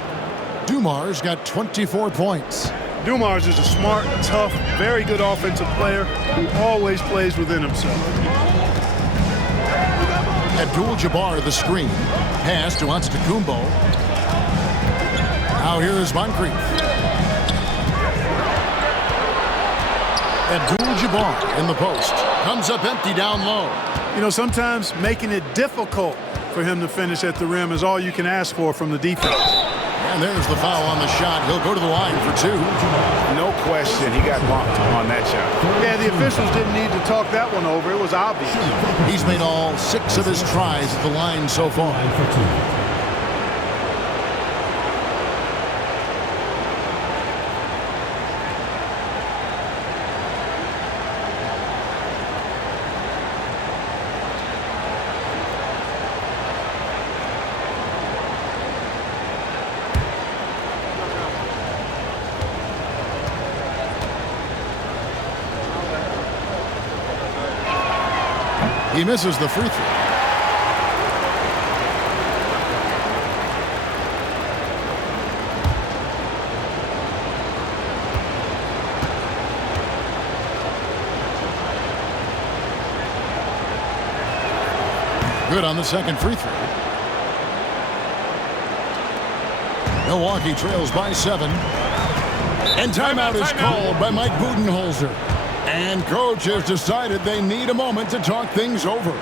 Dumars got 24 points. Dumars is a smart, tough, very good offensive player who always plays within himself. Abdul-Jabbar the screen. Pass to Antetokounmpo. Now here is Moncrief. Abdul-Jabbar in the post. Comes up empty down low. You know, sometimes making it difficult for him to finish at the rim is all you can ask for from the defense. And there's the foul on the shot. He'll go to the line for two. No question he got bumped on that shot. Yeah, the officials didn't need to talk that one over. It was obvious. He's made all 6 of his tries at the line so far. He misses the free throw. Good on the second free throw. Milwaukee trails by 7. And timeout is called by Mike Budenholzer. And coach has decided they need a moment to talk things over.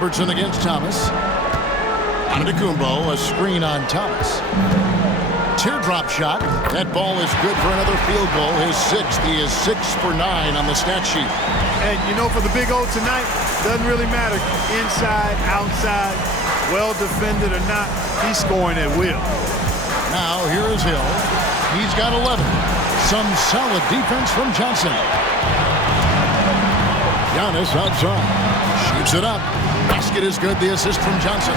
Robertson against Thomas. Antetokounmpo, a screen on Thomas. Teardrop shot. That ball is good for another field goal. His 6th. He is 6 for 9 on the stat sheet. And you know, for the Big O tonight, doesn't really matter. Inside, outside, well defended or not, he's scoring at will. Now here is Hill. He's got 11. Some solid defense from Johnson. Giannis outside. Shoots it up. Basket is good. The assist from Johnson.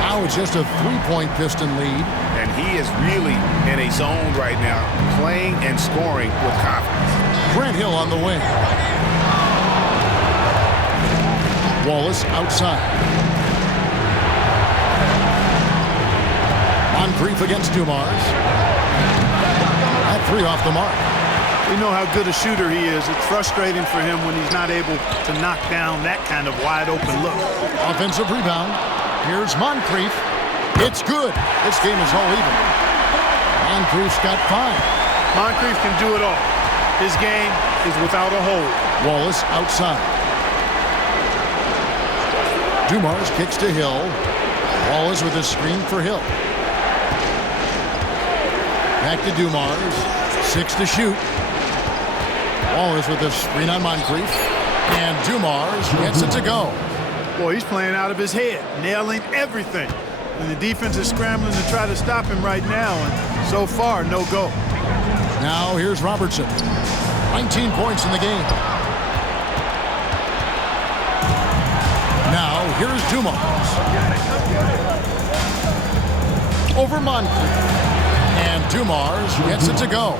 Now it's just a 3-point Piston lead. And he is really in a zone right now, playing and scoring with confidence. Grant Hill on the wing. Wallace outside. Moncrief against Dumars. That 3 off the mark. We know how good a shooter he is. It's frustrating for him when he's not able to knock down that kind of wide open look. Offensive rebound. Here's Moncrief. It's good. This game is all even. Moncrief's got 5. Moncrief can do it all. His game is without a hold. Wallace outside. Dumars kicks to Hill. Wallace with a screen for Hill. Back to Dumars. 6 to shoot. Wallace with a screen on Moncrief. And Dumars gets it to go. Boy, he's playing out of his head, nailing everything. And the defense is scrambling to try to stop him right now. And so far, no go. Now here's Robertson. 19 points in the game. here's Dumars. Over Moncrief. And Dumars gets it to go.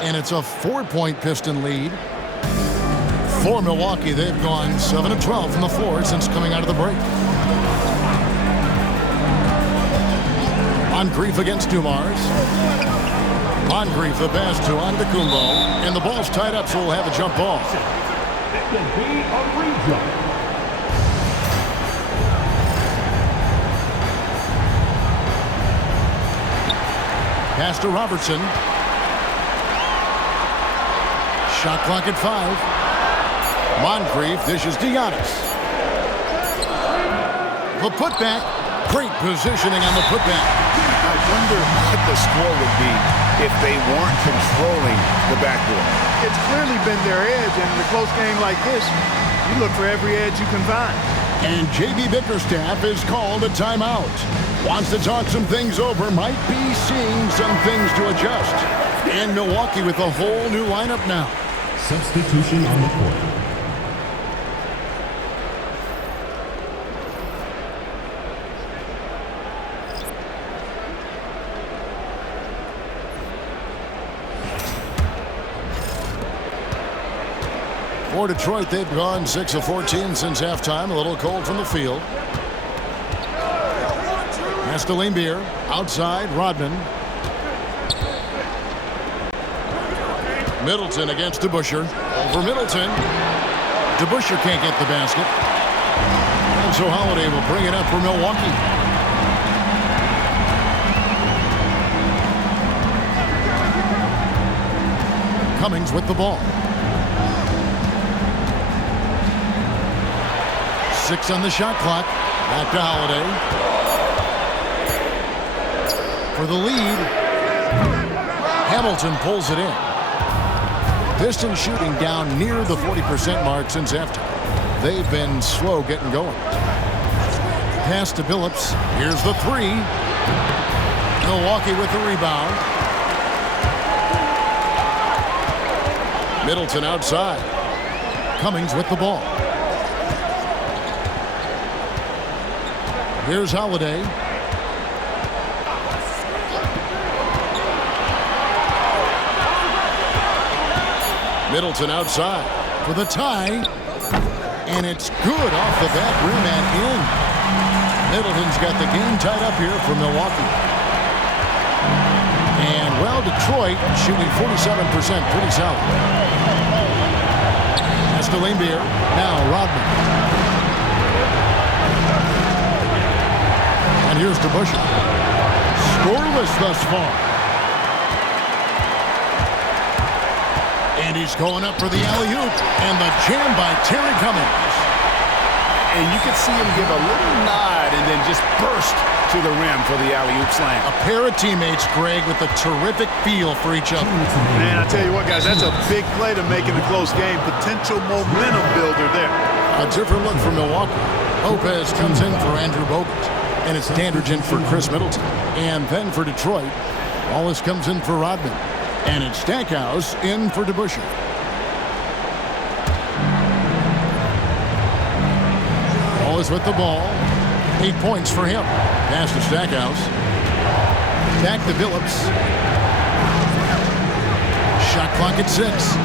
And it's a 4-point Piston lead. For Milwaukee, they've gone 7 of 12 from the floor since coming out of the break. Moncrief against Dumars. Moncrief the pass to Antetokounmpo, and the ball's tied up, so we'll have a jump ball. Pass to Robertson. Shot clock at 5. Moncrief dishes to Giannis. The putback. Great positioning on the putback. I wonder what the score would be if they weren't controlling the backboard. It's clearly been their edge, and in a close game like this, you look for every edge you can find. And J.B. Bickerstaff is called a timeout. Wants to talk some things over, might be seeing some things to adjust. And Milwaukee with a whole new lineup now. Substitution on the court. For Detroit, they've gone 6 of 14 since halftime. A little cold from the field. Pass to Lambier. Outside, Rodman. Middleton against DeBusschere. Over Middleton. DeBusschere can't get the basket. And so Holiday will bring it up for Milwaukee. Cummings with the ball. 6 on the shot clock. Back to Holiday. For the lead. Hamilton pulls it in. Pistons shooting down near the 40% mark since after. They've been slow getting going. Pass to Billups. Here's the 3. Milwaukee with the rebound. Middleton outside. Cummings with the ball. Here's Holiday. Middleton outside for the tie. And it's good off the back rim and in. Middleton's got the game tied up here for Milwaukee. And, well, Detroit shooting 47%, pretty solid. That's to Lambier. Now Rodman. And here's DeBusschere. Scoreless thus far. And he's going up for the alley-oop. And the jam by Terry Cummings. And you can see him give a little nod and then just burst to the rim for the alley-oop slam. A pair of teammates, Greg, with a terrific feel for each other. Man, I tell you what, guys, that's a big play to make in a close game. Potential momentum builder there. A different look for Milwaukee. Lopez comes in for Andrew Bogut. And it's Dandridge for Chris Middleton. And then for Detroit, Wallace comes in for Rodman. And it's Stackhouse in for DeBusschere. Wallace with the ball. 8 points for him. Pass to Stackhouse. Back to Billups. Shot clock at 6.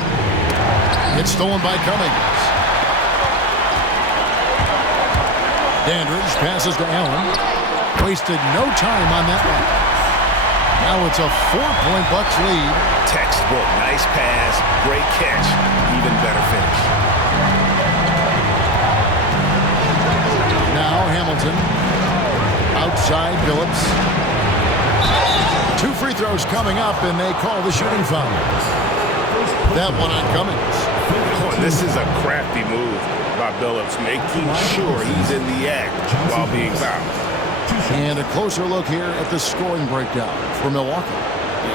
It's stolen by Cummings. Dandridge passes to Allen. Wasted no time on that one. Now it's a 4-point Bucks lead. Textbook. Nice pass. Great catch. Even better finish. Now Hamilton. Outside Billups. 2 free throws coming up, and they call the shooting foul. That one on Cummings. Oh, this is a crafty move by Billups, making sure he's in the act while being fouled. And a closer look here at the scoring breakdown for Milwaukee.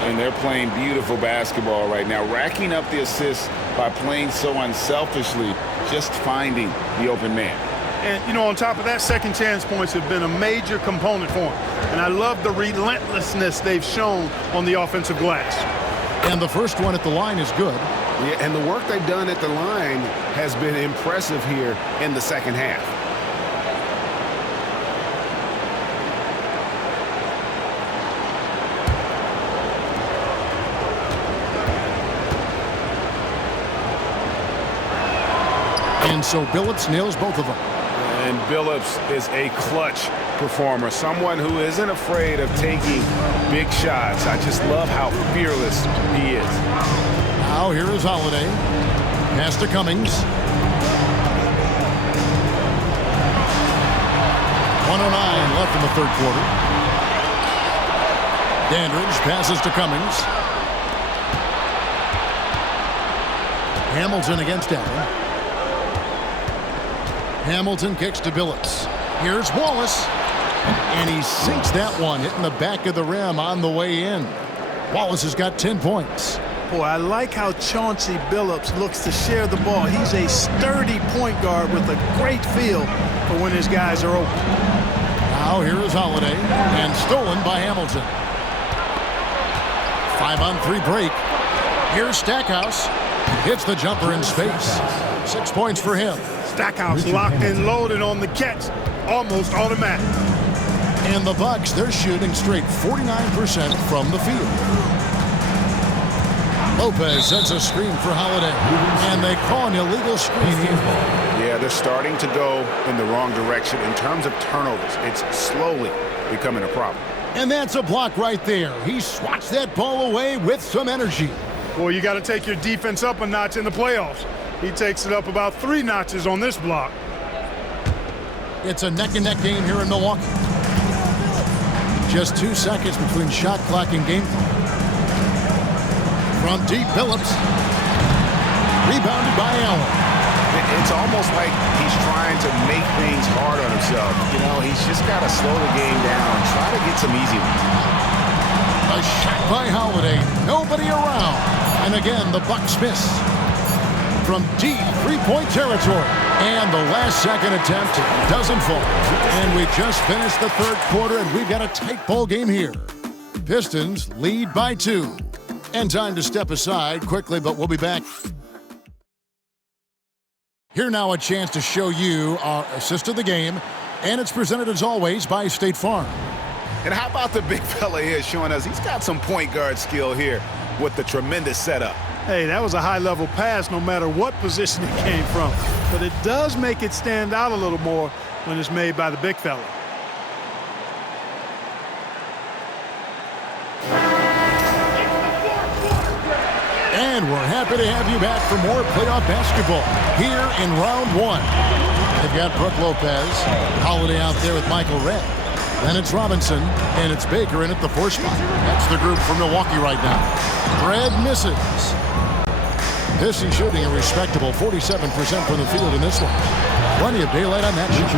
And they're playing beautiful basketball right now, racking up the assists by playing so unselfishly, just finding the open man. And, you know, on top of that, second chance points have been a major component for them. And I love the relentlessness they've shown on the offensive glass. And the first one at the line is good. Yeah, and the work they've done at the line has been impressive here in the second half. And so Billups nails both of them. And Billups is a clutch performer, someone who isn't afraid of taking big shots. I just love how fearless he is. Now here is Holiday. Pass to Cummings. 1:09 left in the third quarter. Dandridge passes to Cummings. Hamilton against Allen. Hamilton kicks to Billups. Here's Wallace. And he sinks that one, hitting the back of the rim on the way in. Wallace has got 10 points. Boy, I like how Chauncey Billups looks to share the ball. He's a sturdy point guard with a great feel for when his guys are open. Now here is Holiday, and stolen by Hamilton. 5-on-3 break. Here's Stackhouse. Hits the jumper in space. 6 points for him. Stackhouse locked and loaded on the catch. Almost automatic. And the Bucks, they're shooting straight 49% from the field. Lopez sends a screen for Holiday, and they call an illegal screen here. Yeah, they're starting to go in the wrong direction in terms of turnovers. It's slowly becoming a problem. And that's a block right there. He swats that ball away with some energy. Boy, you got to take your defense up a notch in the playoffs. He takes it up about 3 notches on this block. It's a neck-and-neck game here in Milwaukee. Just 2 seconds between shot clock and game clock. From deep, Billups. Rebounded by Allen. It's almost like he's trying to make things hard on himself. You know, he's just got to slow the game down, try to get some easy ones. A shot by Holiday. Nobody around. And again, the Bucks miss. From deep three-point territory. And the last second attempt doesn't fall. And we just finished the third quarter, and we've got a tight ball game here. Pistons lead by 2. And time to step aside quickly, but we'll be back. Here now a chance to show you our assist of the game. And it's presented as always by State Farm. And how about the big fella here showing us he's got some point guard skill here with the tremendous setup. Hey, that was a high-level pass no matter what position it came from. But it does make it stand out a little more when it's made by the big fella. And we're happy to have you back for more playoff basketball here in round 1. They've got Brook Lopez, Holiday out there with Michael Redd. Then it's Robinson, and it's Baker in at the 4 spot. That's the group for Milwaukee right now. Redd misses. Pistons shooting a respectable 47% from the field in this one. Plenty of daylight on that shot.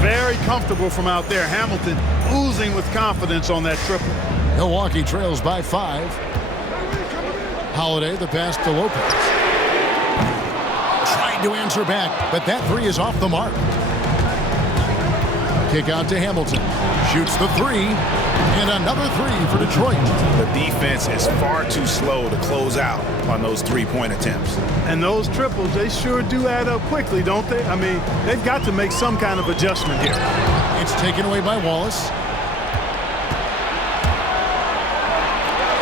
Very comfortable from out there. Hamilton oozing with confidence on that triple. Milwaukee trails by 5. Holiday, the pass to Lopez. Trying to answer back, but that 3 is off the mark. Kick out to Hamilton. Shoots the 3, and another 3 for Detroit. The defense is far too slow to close out on those 3-point attempts. And those triples, they sure do add up quickly, don't they? I mean, they've got to make some kind of adjustment here. It's taken away by Wallace.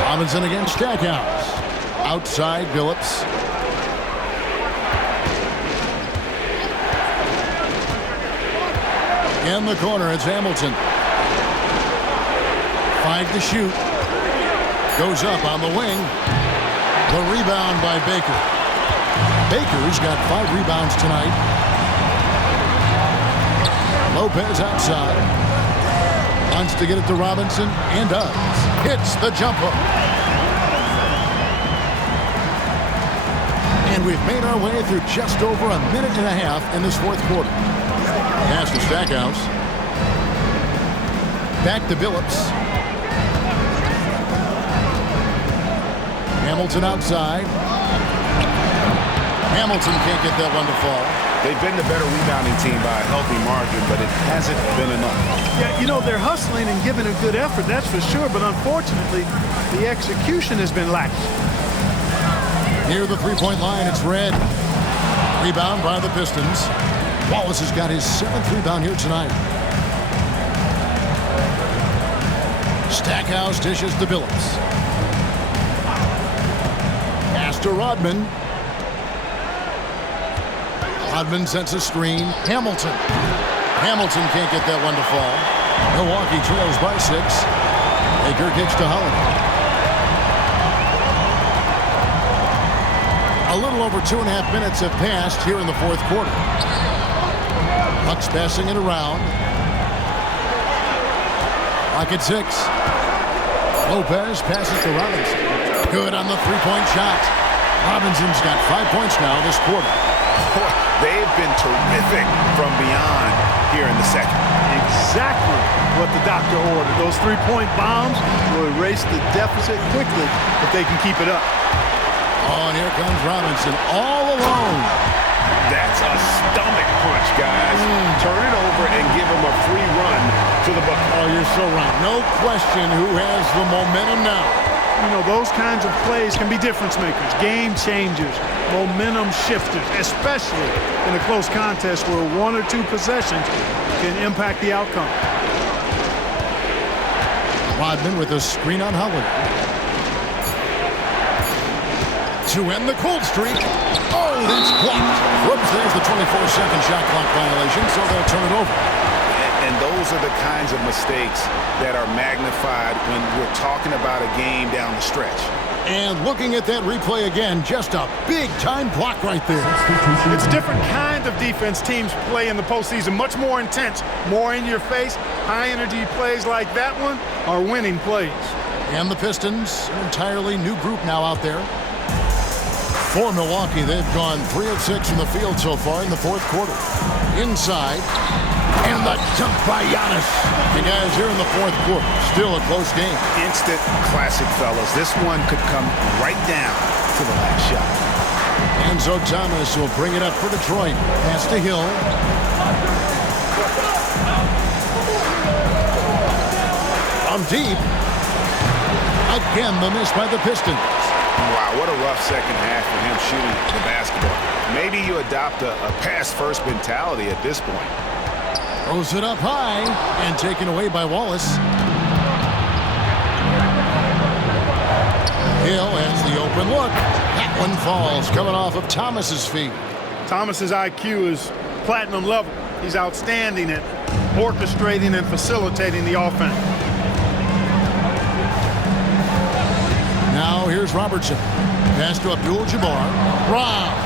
Robinson against Stackhouse. Outside, Billups. In the corner, it's Hamilton. 5 to shoot. Goes up on the wing. The rebound by Baker. Baker's got 5 rebounds tonight. Lopez outside. Wants to get it to Robinson, and does. Hits the jump hook. And we've made our way through just over a minute and a half in this fourth quarter. Pass to Stackhouse. Back to Billups. Hamilton outside. Hamilton can't get that one to fall. They've been the better rebounding team by a healthy margin, but it hasn't been enough. Yeah, you know, they're hustling and giving a good effort, that's for sure, but unfortunately, the execution has been lacking. Near the three-point line, it's Redd. Rebound by the Pistons. Wallace has got his 7th rebound here tonight. Stackhouse dishes to Billups. Pass to Rodman. Rodman sets a screen. Hamilton can't get that one to fall. Milwaukee trails by 6. Baker kicks to Holiday. A little over 2.5 minutes have passed here in the fourth quarter. Bucks passing it around. Clock at 6. Lopez passes to Robinson. Good on the three-point shot. Robinson's got 5 points now this quarter. Boy, they've been terrific from beyond here in the second. Exactly what the doctor ordered. Those three-point bombs will erase the deficit quickly if they can keep it up. Oh, and here comes Robinson all alone. That's a stomach punch, guys. Turn it over and give him a free run to the bucket. Oh, you're so right. No question who has the momentum now. You know, those kinds of plays can be difference makers, game changers, momentum shifters, especially in a close contest where 1 or 2 possessions can impact the outcome. Rodman with a screen on Howard. To end the cold streak. Oh, that's blocked. Whoops, there's the 24-second shot clock violation, so they'll turn it over. And those are the kinds of mistakes that are magnified when we're talking about a game down the stretch. And looking at that replay again, just a big-time block right there. It's different kind of defense teams play in the postseason, much more intense, more in your face. High-energy plays like that one are winning plays. And the Pistons, an entirely new group now out there. For Milwaukee, they've gone 3 of 6 from the field so far in the fourth quarter. Inside, and the jump by Giannis. And guys, here in the fourth quarter, still a close game. Instant classic, fellas. This one could come right down to the last shot. Enzo Thomas will bring it up for Detroit. Pass to Hill. From deep. Again, the miss by the Pistons. Wow, what a rough second half for him shooting the basketball. Maybe you adopt a pass-first mentality at this point. Throws it up high and taken away by Wallace. Hill has the open look. That one falls, coming off of Thomas's feet. Thomas's IQ is platinum level. He's outstanding at orchestrating and facilitating the offense. Now here's Robertson. Pass to Abdul-Jabbar. Rob.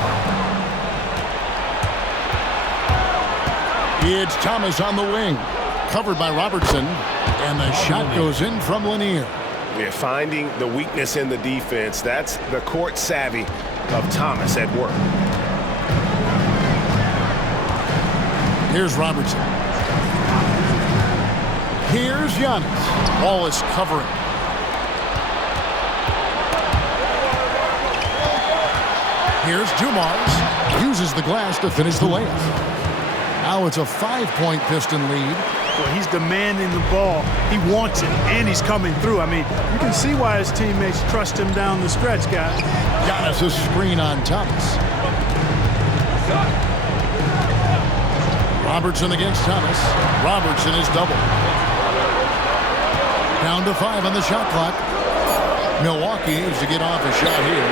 It's Thomas on the wing. Covered by Robertson. And the shot goes in from Lanier. Yeah, finding the weakness in the defense. That's the court savvy of Thomas at work. Here's Robertson. Here's Giannis. Wallace covering. Here's Dumars. Uses the glass to finish the layup. Now it's a 5-point Piston lead. Well, he's demanding the ball. He wants it, and he's coming through. I mean, you can see why his teammates trust him down the stretch, guys. Giannis a screen on Thomas. Robertson against Thomas. Robertson is double. Down to 5 on the shot clock. Milwaukee needs to get off a shot here.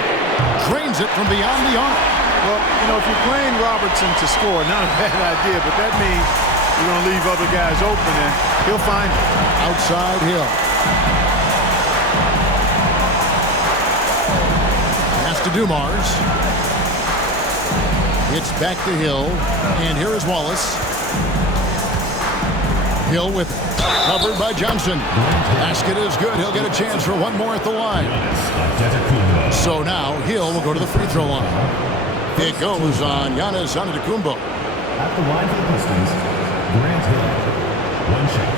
Drains it from beyond the arc. Well, you know, if you're playing Robertson to score, not a bad idea, but that means you're going to leave other guys open, and he'll find it. Outside Hill. Pass to Dumars. It's back to Hill, and here is Wallace. Hill with it. Covered by Johnson. Basket is good. He'll get a chance for one more at the line. So now Hill will go to the free throw line. It goes on Giannis Antetokounmpo. At the line for the Pistons, Grant Hill. One shot.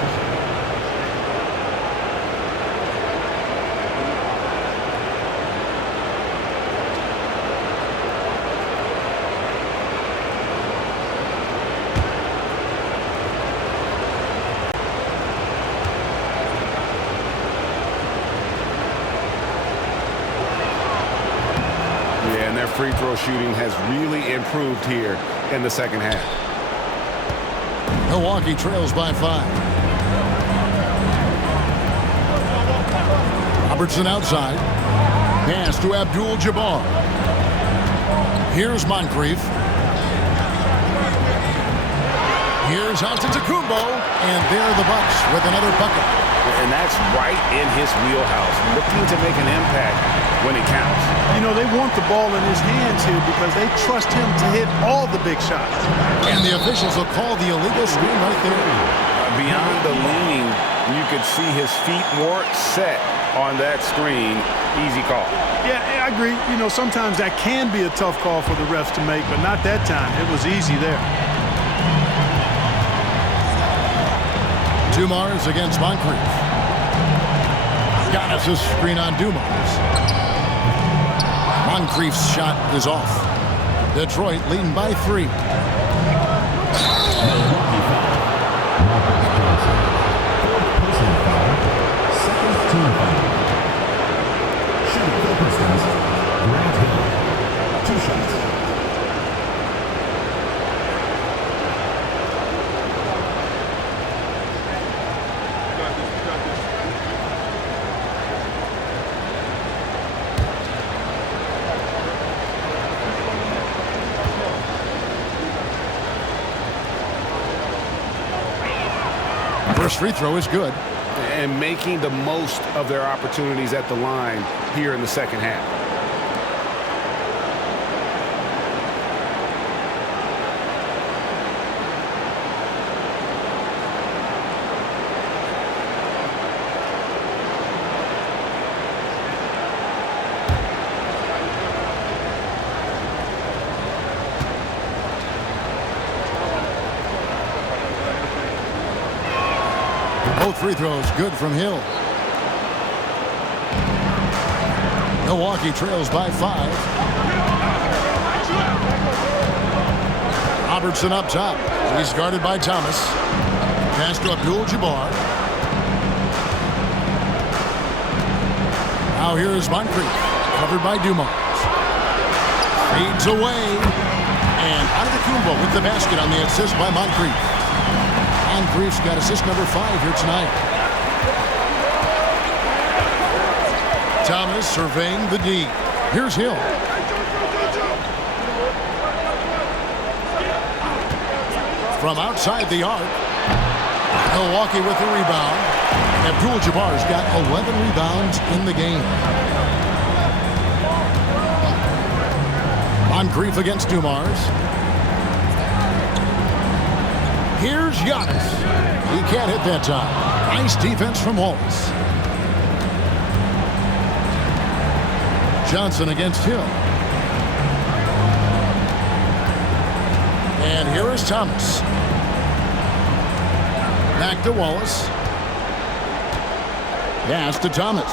Free throw shooting has really improved here in the second half. Milwaukee trails by 5. Robertson outside. Pass to Abdul-Jabbar. Here's Moncrief. Here's Antetokounmpo, and there the Bucks with another bucket. And that's right in his wheelhouse, looking to make an impact when it counts. You know, they want the ball in his hands here because they trust him to hit all the big shots. And the officials will call the illegal screen right there. Beyond the leaning, you could see his feet weren't set on that screen. Easy call. Yeah, I agree. You know, sometimes that can be a tough call for the refs to make, but not that time. It was easy there. Dumars against Moncrief. Giannis' screen on Dumars. Moncrief's shot is off. Detroit leading by 3. Second team foul. Shooting for the Pistons, Grant Hill. 2 shots. First free throw is good. And making the most of their opportunities at the line here in the second half. Both free throws good from Hill. Milwaukee trails by 5. Robertson up top. He's guarded by Thomas. Pass to Abdul-Jabbar. Now here's Moncrief. Covered by Dumars. Fades away. And Antetokounmpo with the basket on the assist by Moncrief. Moncrief's got assist number 5 here tonight. Thomas surveying the D. Here's Hill. From outside the arc. Milwaukee with the rebound. Abdul-Jabbar's got 11 rebounds in the game. Moncrief against Dumars. Here's Giannis. He can't hit that time. Nice defense from Wallace. Johnson against Hill. And here is Thomas. Back to Wallace. Pass to Thomas.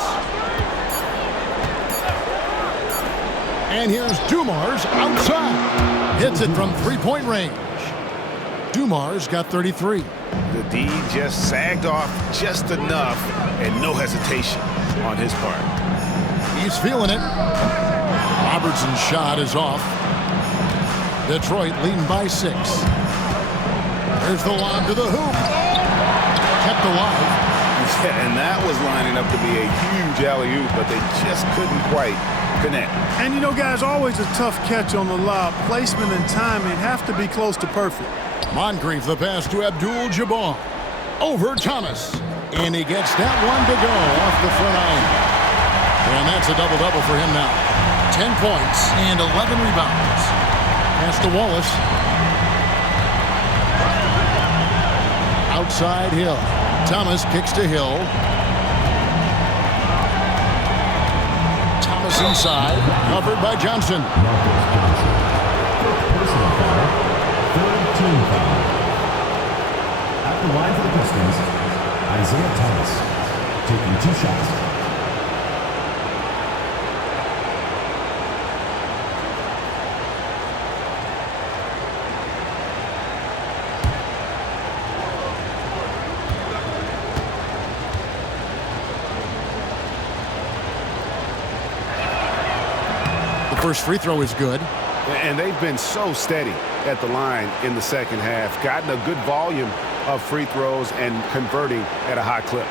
And here's Dumars outside. Hits it from three-point range. Dumars got 33. The D just sagged off just enough and no hesitation on his part. He's feeling it. Robertson's shot is off. Detroit leading by 6. There's the lob to the hoop. Kept alive. And that was lining up to be a huge alley-oop, but they just couldn't quite connect. And you know, guys, always a tough catch on the lob. Placement and timing have to be close to perfect. Moncrief the pass to Abdul-Jabbar. Over Thomas. And he gets that one to go off the front iron. And that's a double-double for him now. 10 points and 11 rebounds. Pass to Wallace. Outside Hill. Thomas kicks to Hill. Thomas inside. Covered by Johnson. Third team foul. At the line for the Pistons, Isaiah Thomas, taking 2 shots. The first free throw is good. And they've been so steady at the line in the second half, gotten a good volume of free throws and converting at a high clip.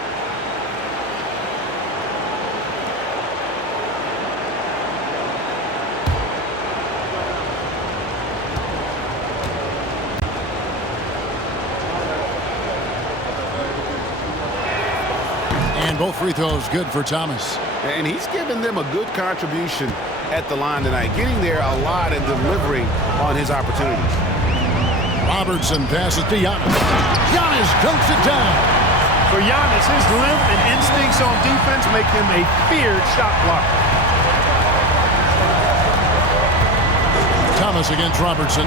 And both free throws good for Thomas. And he's given them a good contribution at the line tonight, getting there a lot and delivering on his opportunities. Robertson passes to Giannis. Giannis dunks it down. For Giannis, his length and instincts on defense make him a feared shot blocker. Thomas against Robertson.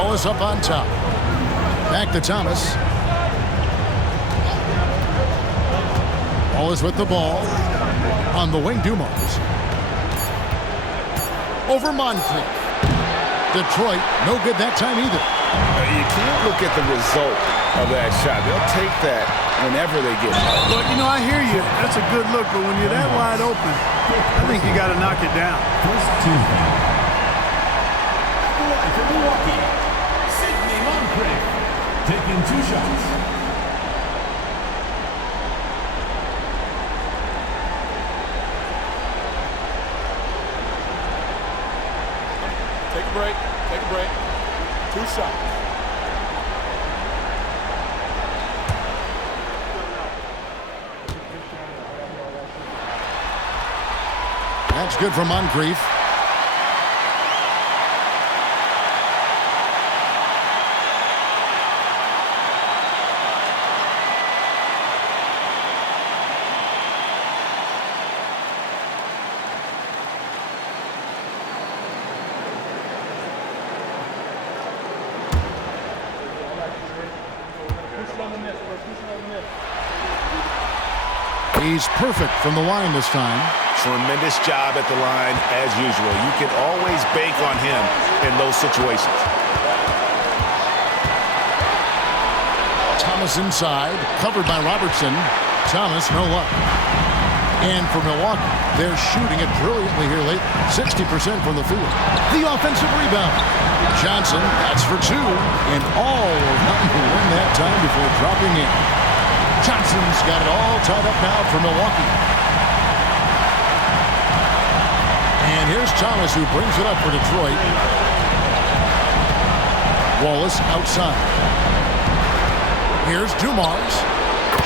Wallace up on top. Back to Thomas. Wallace with the ball. On the wing, Dumars. Over Moncrief. Detroit, no good that time either. You can't look at the result of that shot. They'll take that whenever they get it. Look, you know, I hear you. That's a good look, but when you're that wide open, I think you got to knock it down. First team foul. For Milwaukee, Sidney Moncrief, taking 2 shots. Take a break. Take a break. 2 shots. That's good for Moncrief. He's perfect from the line this time. Tremendous job at the line as usual. You can always bank on him in those situations. Thomas inside, covered by Robertson. Thomas, no luck. And for Milwaukee, they're shooting it brilliantly here late. 60% from the field. The offensive rebound. Johnson, that's for 2. And all around to win that time before dropping in. Johnson's got it all tied up now for Milwaukee. And here's Thomas, who brings it up for Detroit. Wallace outside. Here's Dumars.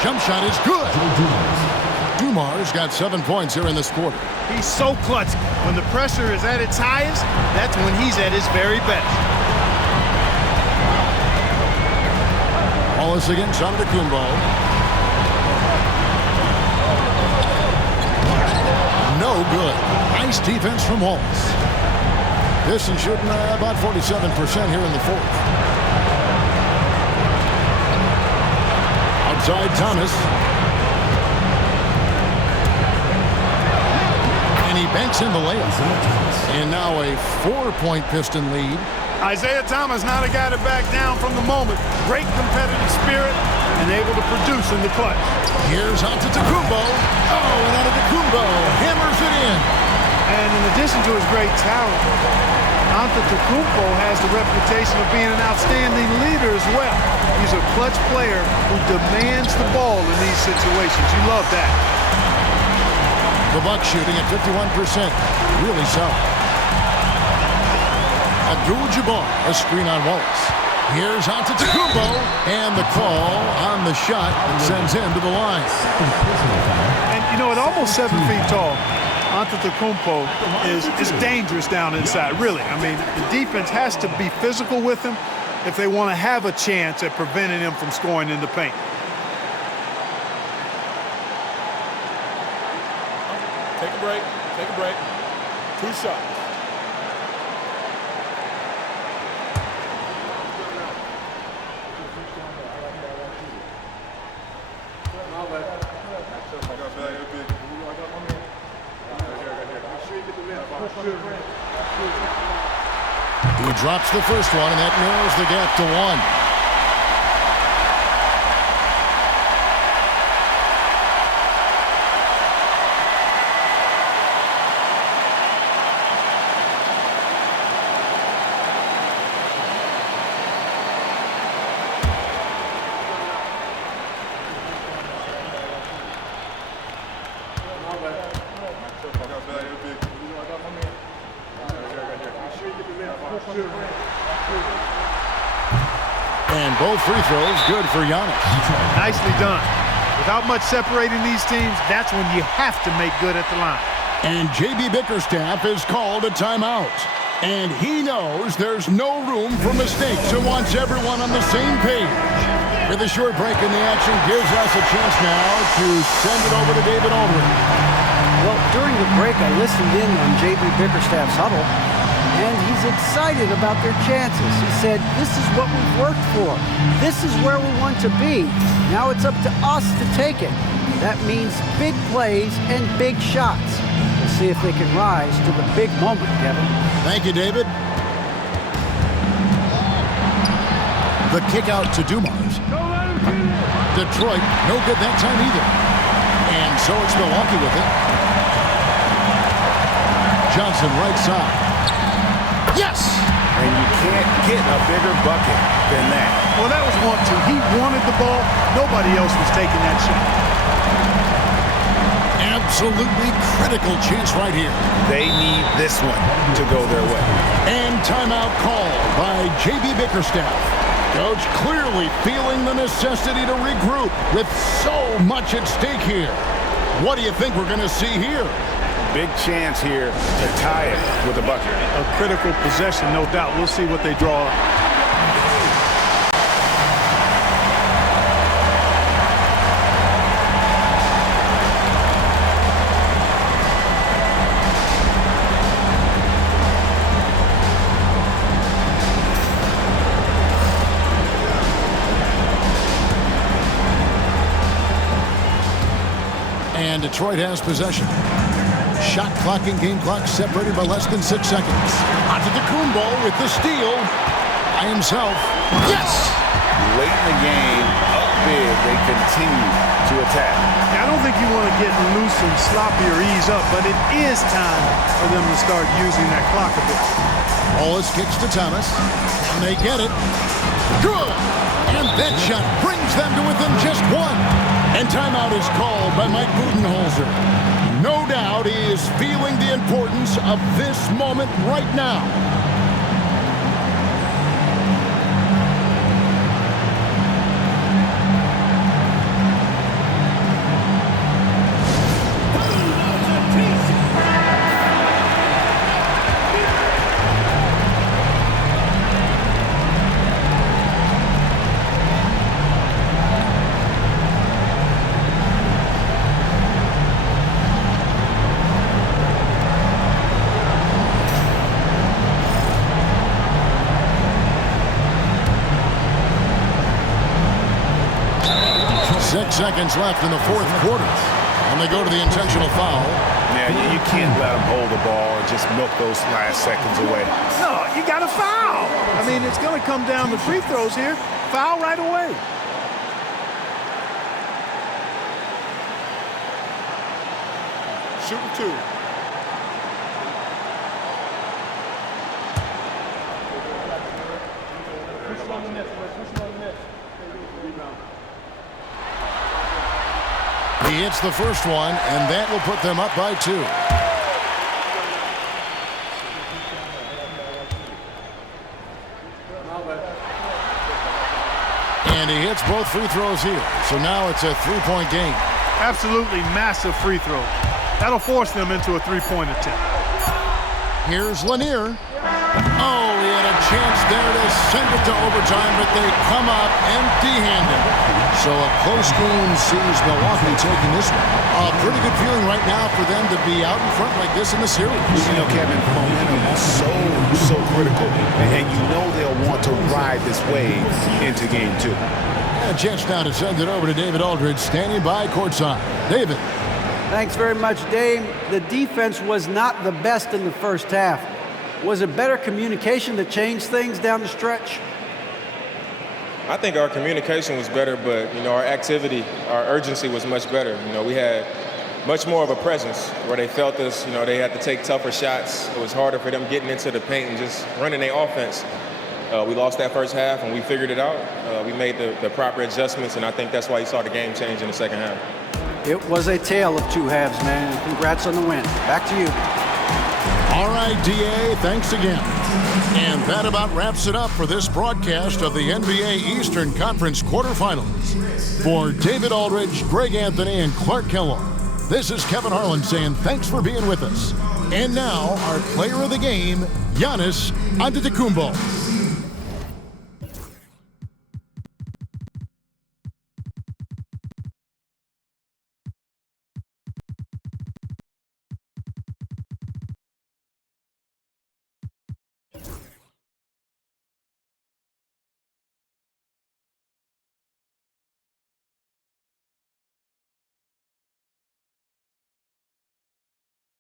Jump shot is good. Dumars got 7 points here in this quarter. He's so clutch. When the pressure is at its highest, that's when he's at his very best. Wallace against Antetokounmpo. No good. Nice defense from Wallace. Pistons shooting about 47% here in the 4th. Outside Thomas. And he banks in the layup. And now a 4-point Piston lead. Isaiah Thomas, not a guy to back down from the moment. Great competitive spirit and able to produce in the clutch. Here's Antetokounmpo. Oh, and Antetokounmpo hammers it in. And in addition to his great talent, Antetokounmpo has the reputation of being an outstanding leader as well. He's a clutch player who demands the ball in these situations. You love that. The Bucks shooting at 51%. Really solid. Abdul-Jabbar, a screen on Wallace. Here's Antetokounmpo, and the call on the shot sends him to the line. And, you know, at almost 7 feet tall, Antetokounmpo is dangerous down inside, really. I mean, the defense has to be physical with him if they want to have a chance at preventing him from scoring in the paint. Take a break. Take a break. 2 shots. He drops the first one, and that narrows the gap to 1. And both free throws good for Giannis. Nicely done. Without much separating these teams, that's when you have to make good at the line. And J.B. Bickerstaff is called a timeout. And he knows there's no room for mistakes and wants everyone on the same page. With a short break in the action gives us a chance now to send it over to David Aldridge. Well, during the break, I listened in on J.B. Bickerstaff's huddle, and he's excited about their chances. He said, this is what we've worked for. This is where we want to be. Now it's up to us to take it. That means big plays and big shots. We'll see if they can rise to the big moment, Kevin. Thank you, David. The kick out to Dumars. Detroit, no good that time either. And so it's Milwaukee with it. Johnson, right side. Yes! And you can't get a bigger bucket than that. Well, that was 1-2. He wanted the ball. Nobody else was taking that shot. Absolutely critical chance right here. They need this one to go their way. And timeout called by J.B. Bickerstaff. Coach clearly feeling the necessity to regroup with so much at stake here. What do you think we're going to see here? Big chance here to tie it with a bucket. A critical possession, no doubt. We'll see what they draw up. And Detroit has possession. Shot clock and game clock separated by less than 6 seconds. Antetokounmpo with the steal by himself. Yes! Late in the game, up big, they continue to attack. I don't think you want to get loose and sloppy or ease up, but it is time for them to start using that clock a bit. Wallace kicks to Thomas, and they get it. Good! And that shot brings them to within just one. And timeout is called by Mike Budenholzer. No doubt he is feeling the importance of this moment right now. Seconds left in the fourth quarter, and they go to the intentional foul. Yeah, you can't let them hold the ball and just milk those last seconds away. No, you got to foul. I mean, it's going to come down to free throws here. Foul right away. Shooting two. He hits the first one, and that will put them up by 2. And he hits both free throws here. So now it's a 3-point game. Absolutely massive free throw. That'll force them into a 3-point attempt. Here's Lanier. Oh, he had a chance there to send it to overtime, but they come up empty-handed. So a close game sees Milwaukee taking this one. A pretty good feeling right now for them to be out in front like this in the series. You know, Kevin, momentum is so critical, and you know they'll want to ride this wave into game 2. A chance now to send it over to David Aldridge, standing by courtside. David. Thanks very much, Dave. The defense was not the best in the first half. Was it better communication that changed things down the stretch? I think our communication was better, but, you know, our activity, our urgency was much better. You know, we had much more of a presence where they felt us. You know, they had to take tougher shots. It was harder for them getting into the paint and just running their offense. We lost that first half, and we figured it out. We made the proper adjustments, and I think that's why you saw the game change in the second half. It was a tale of two halves, man. Congrats on the win. Back to you. All right, DA, thanks again. And that about wraps it up for this broadcast of the NBA Eastern Conference quarterfinals. For David Aldridge, Greg Anthony, and Clark Kellogg, this is Kevin Harlan saying thanks for being with us. And now, our player of the game, Giannis Antetokounmpo.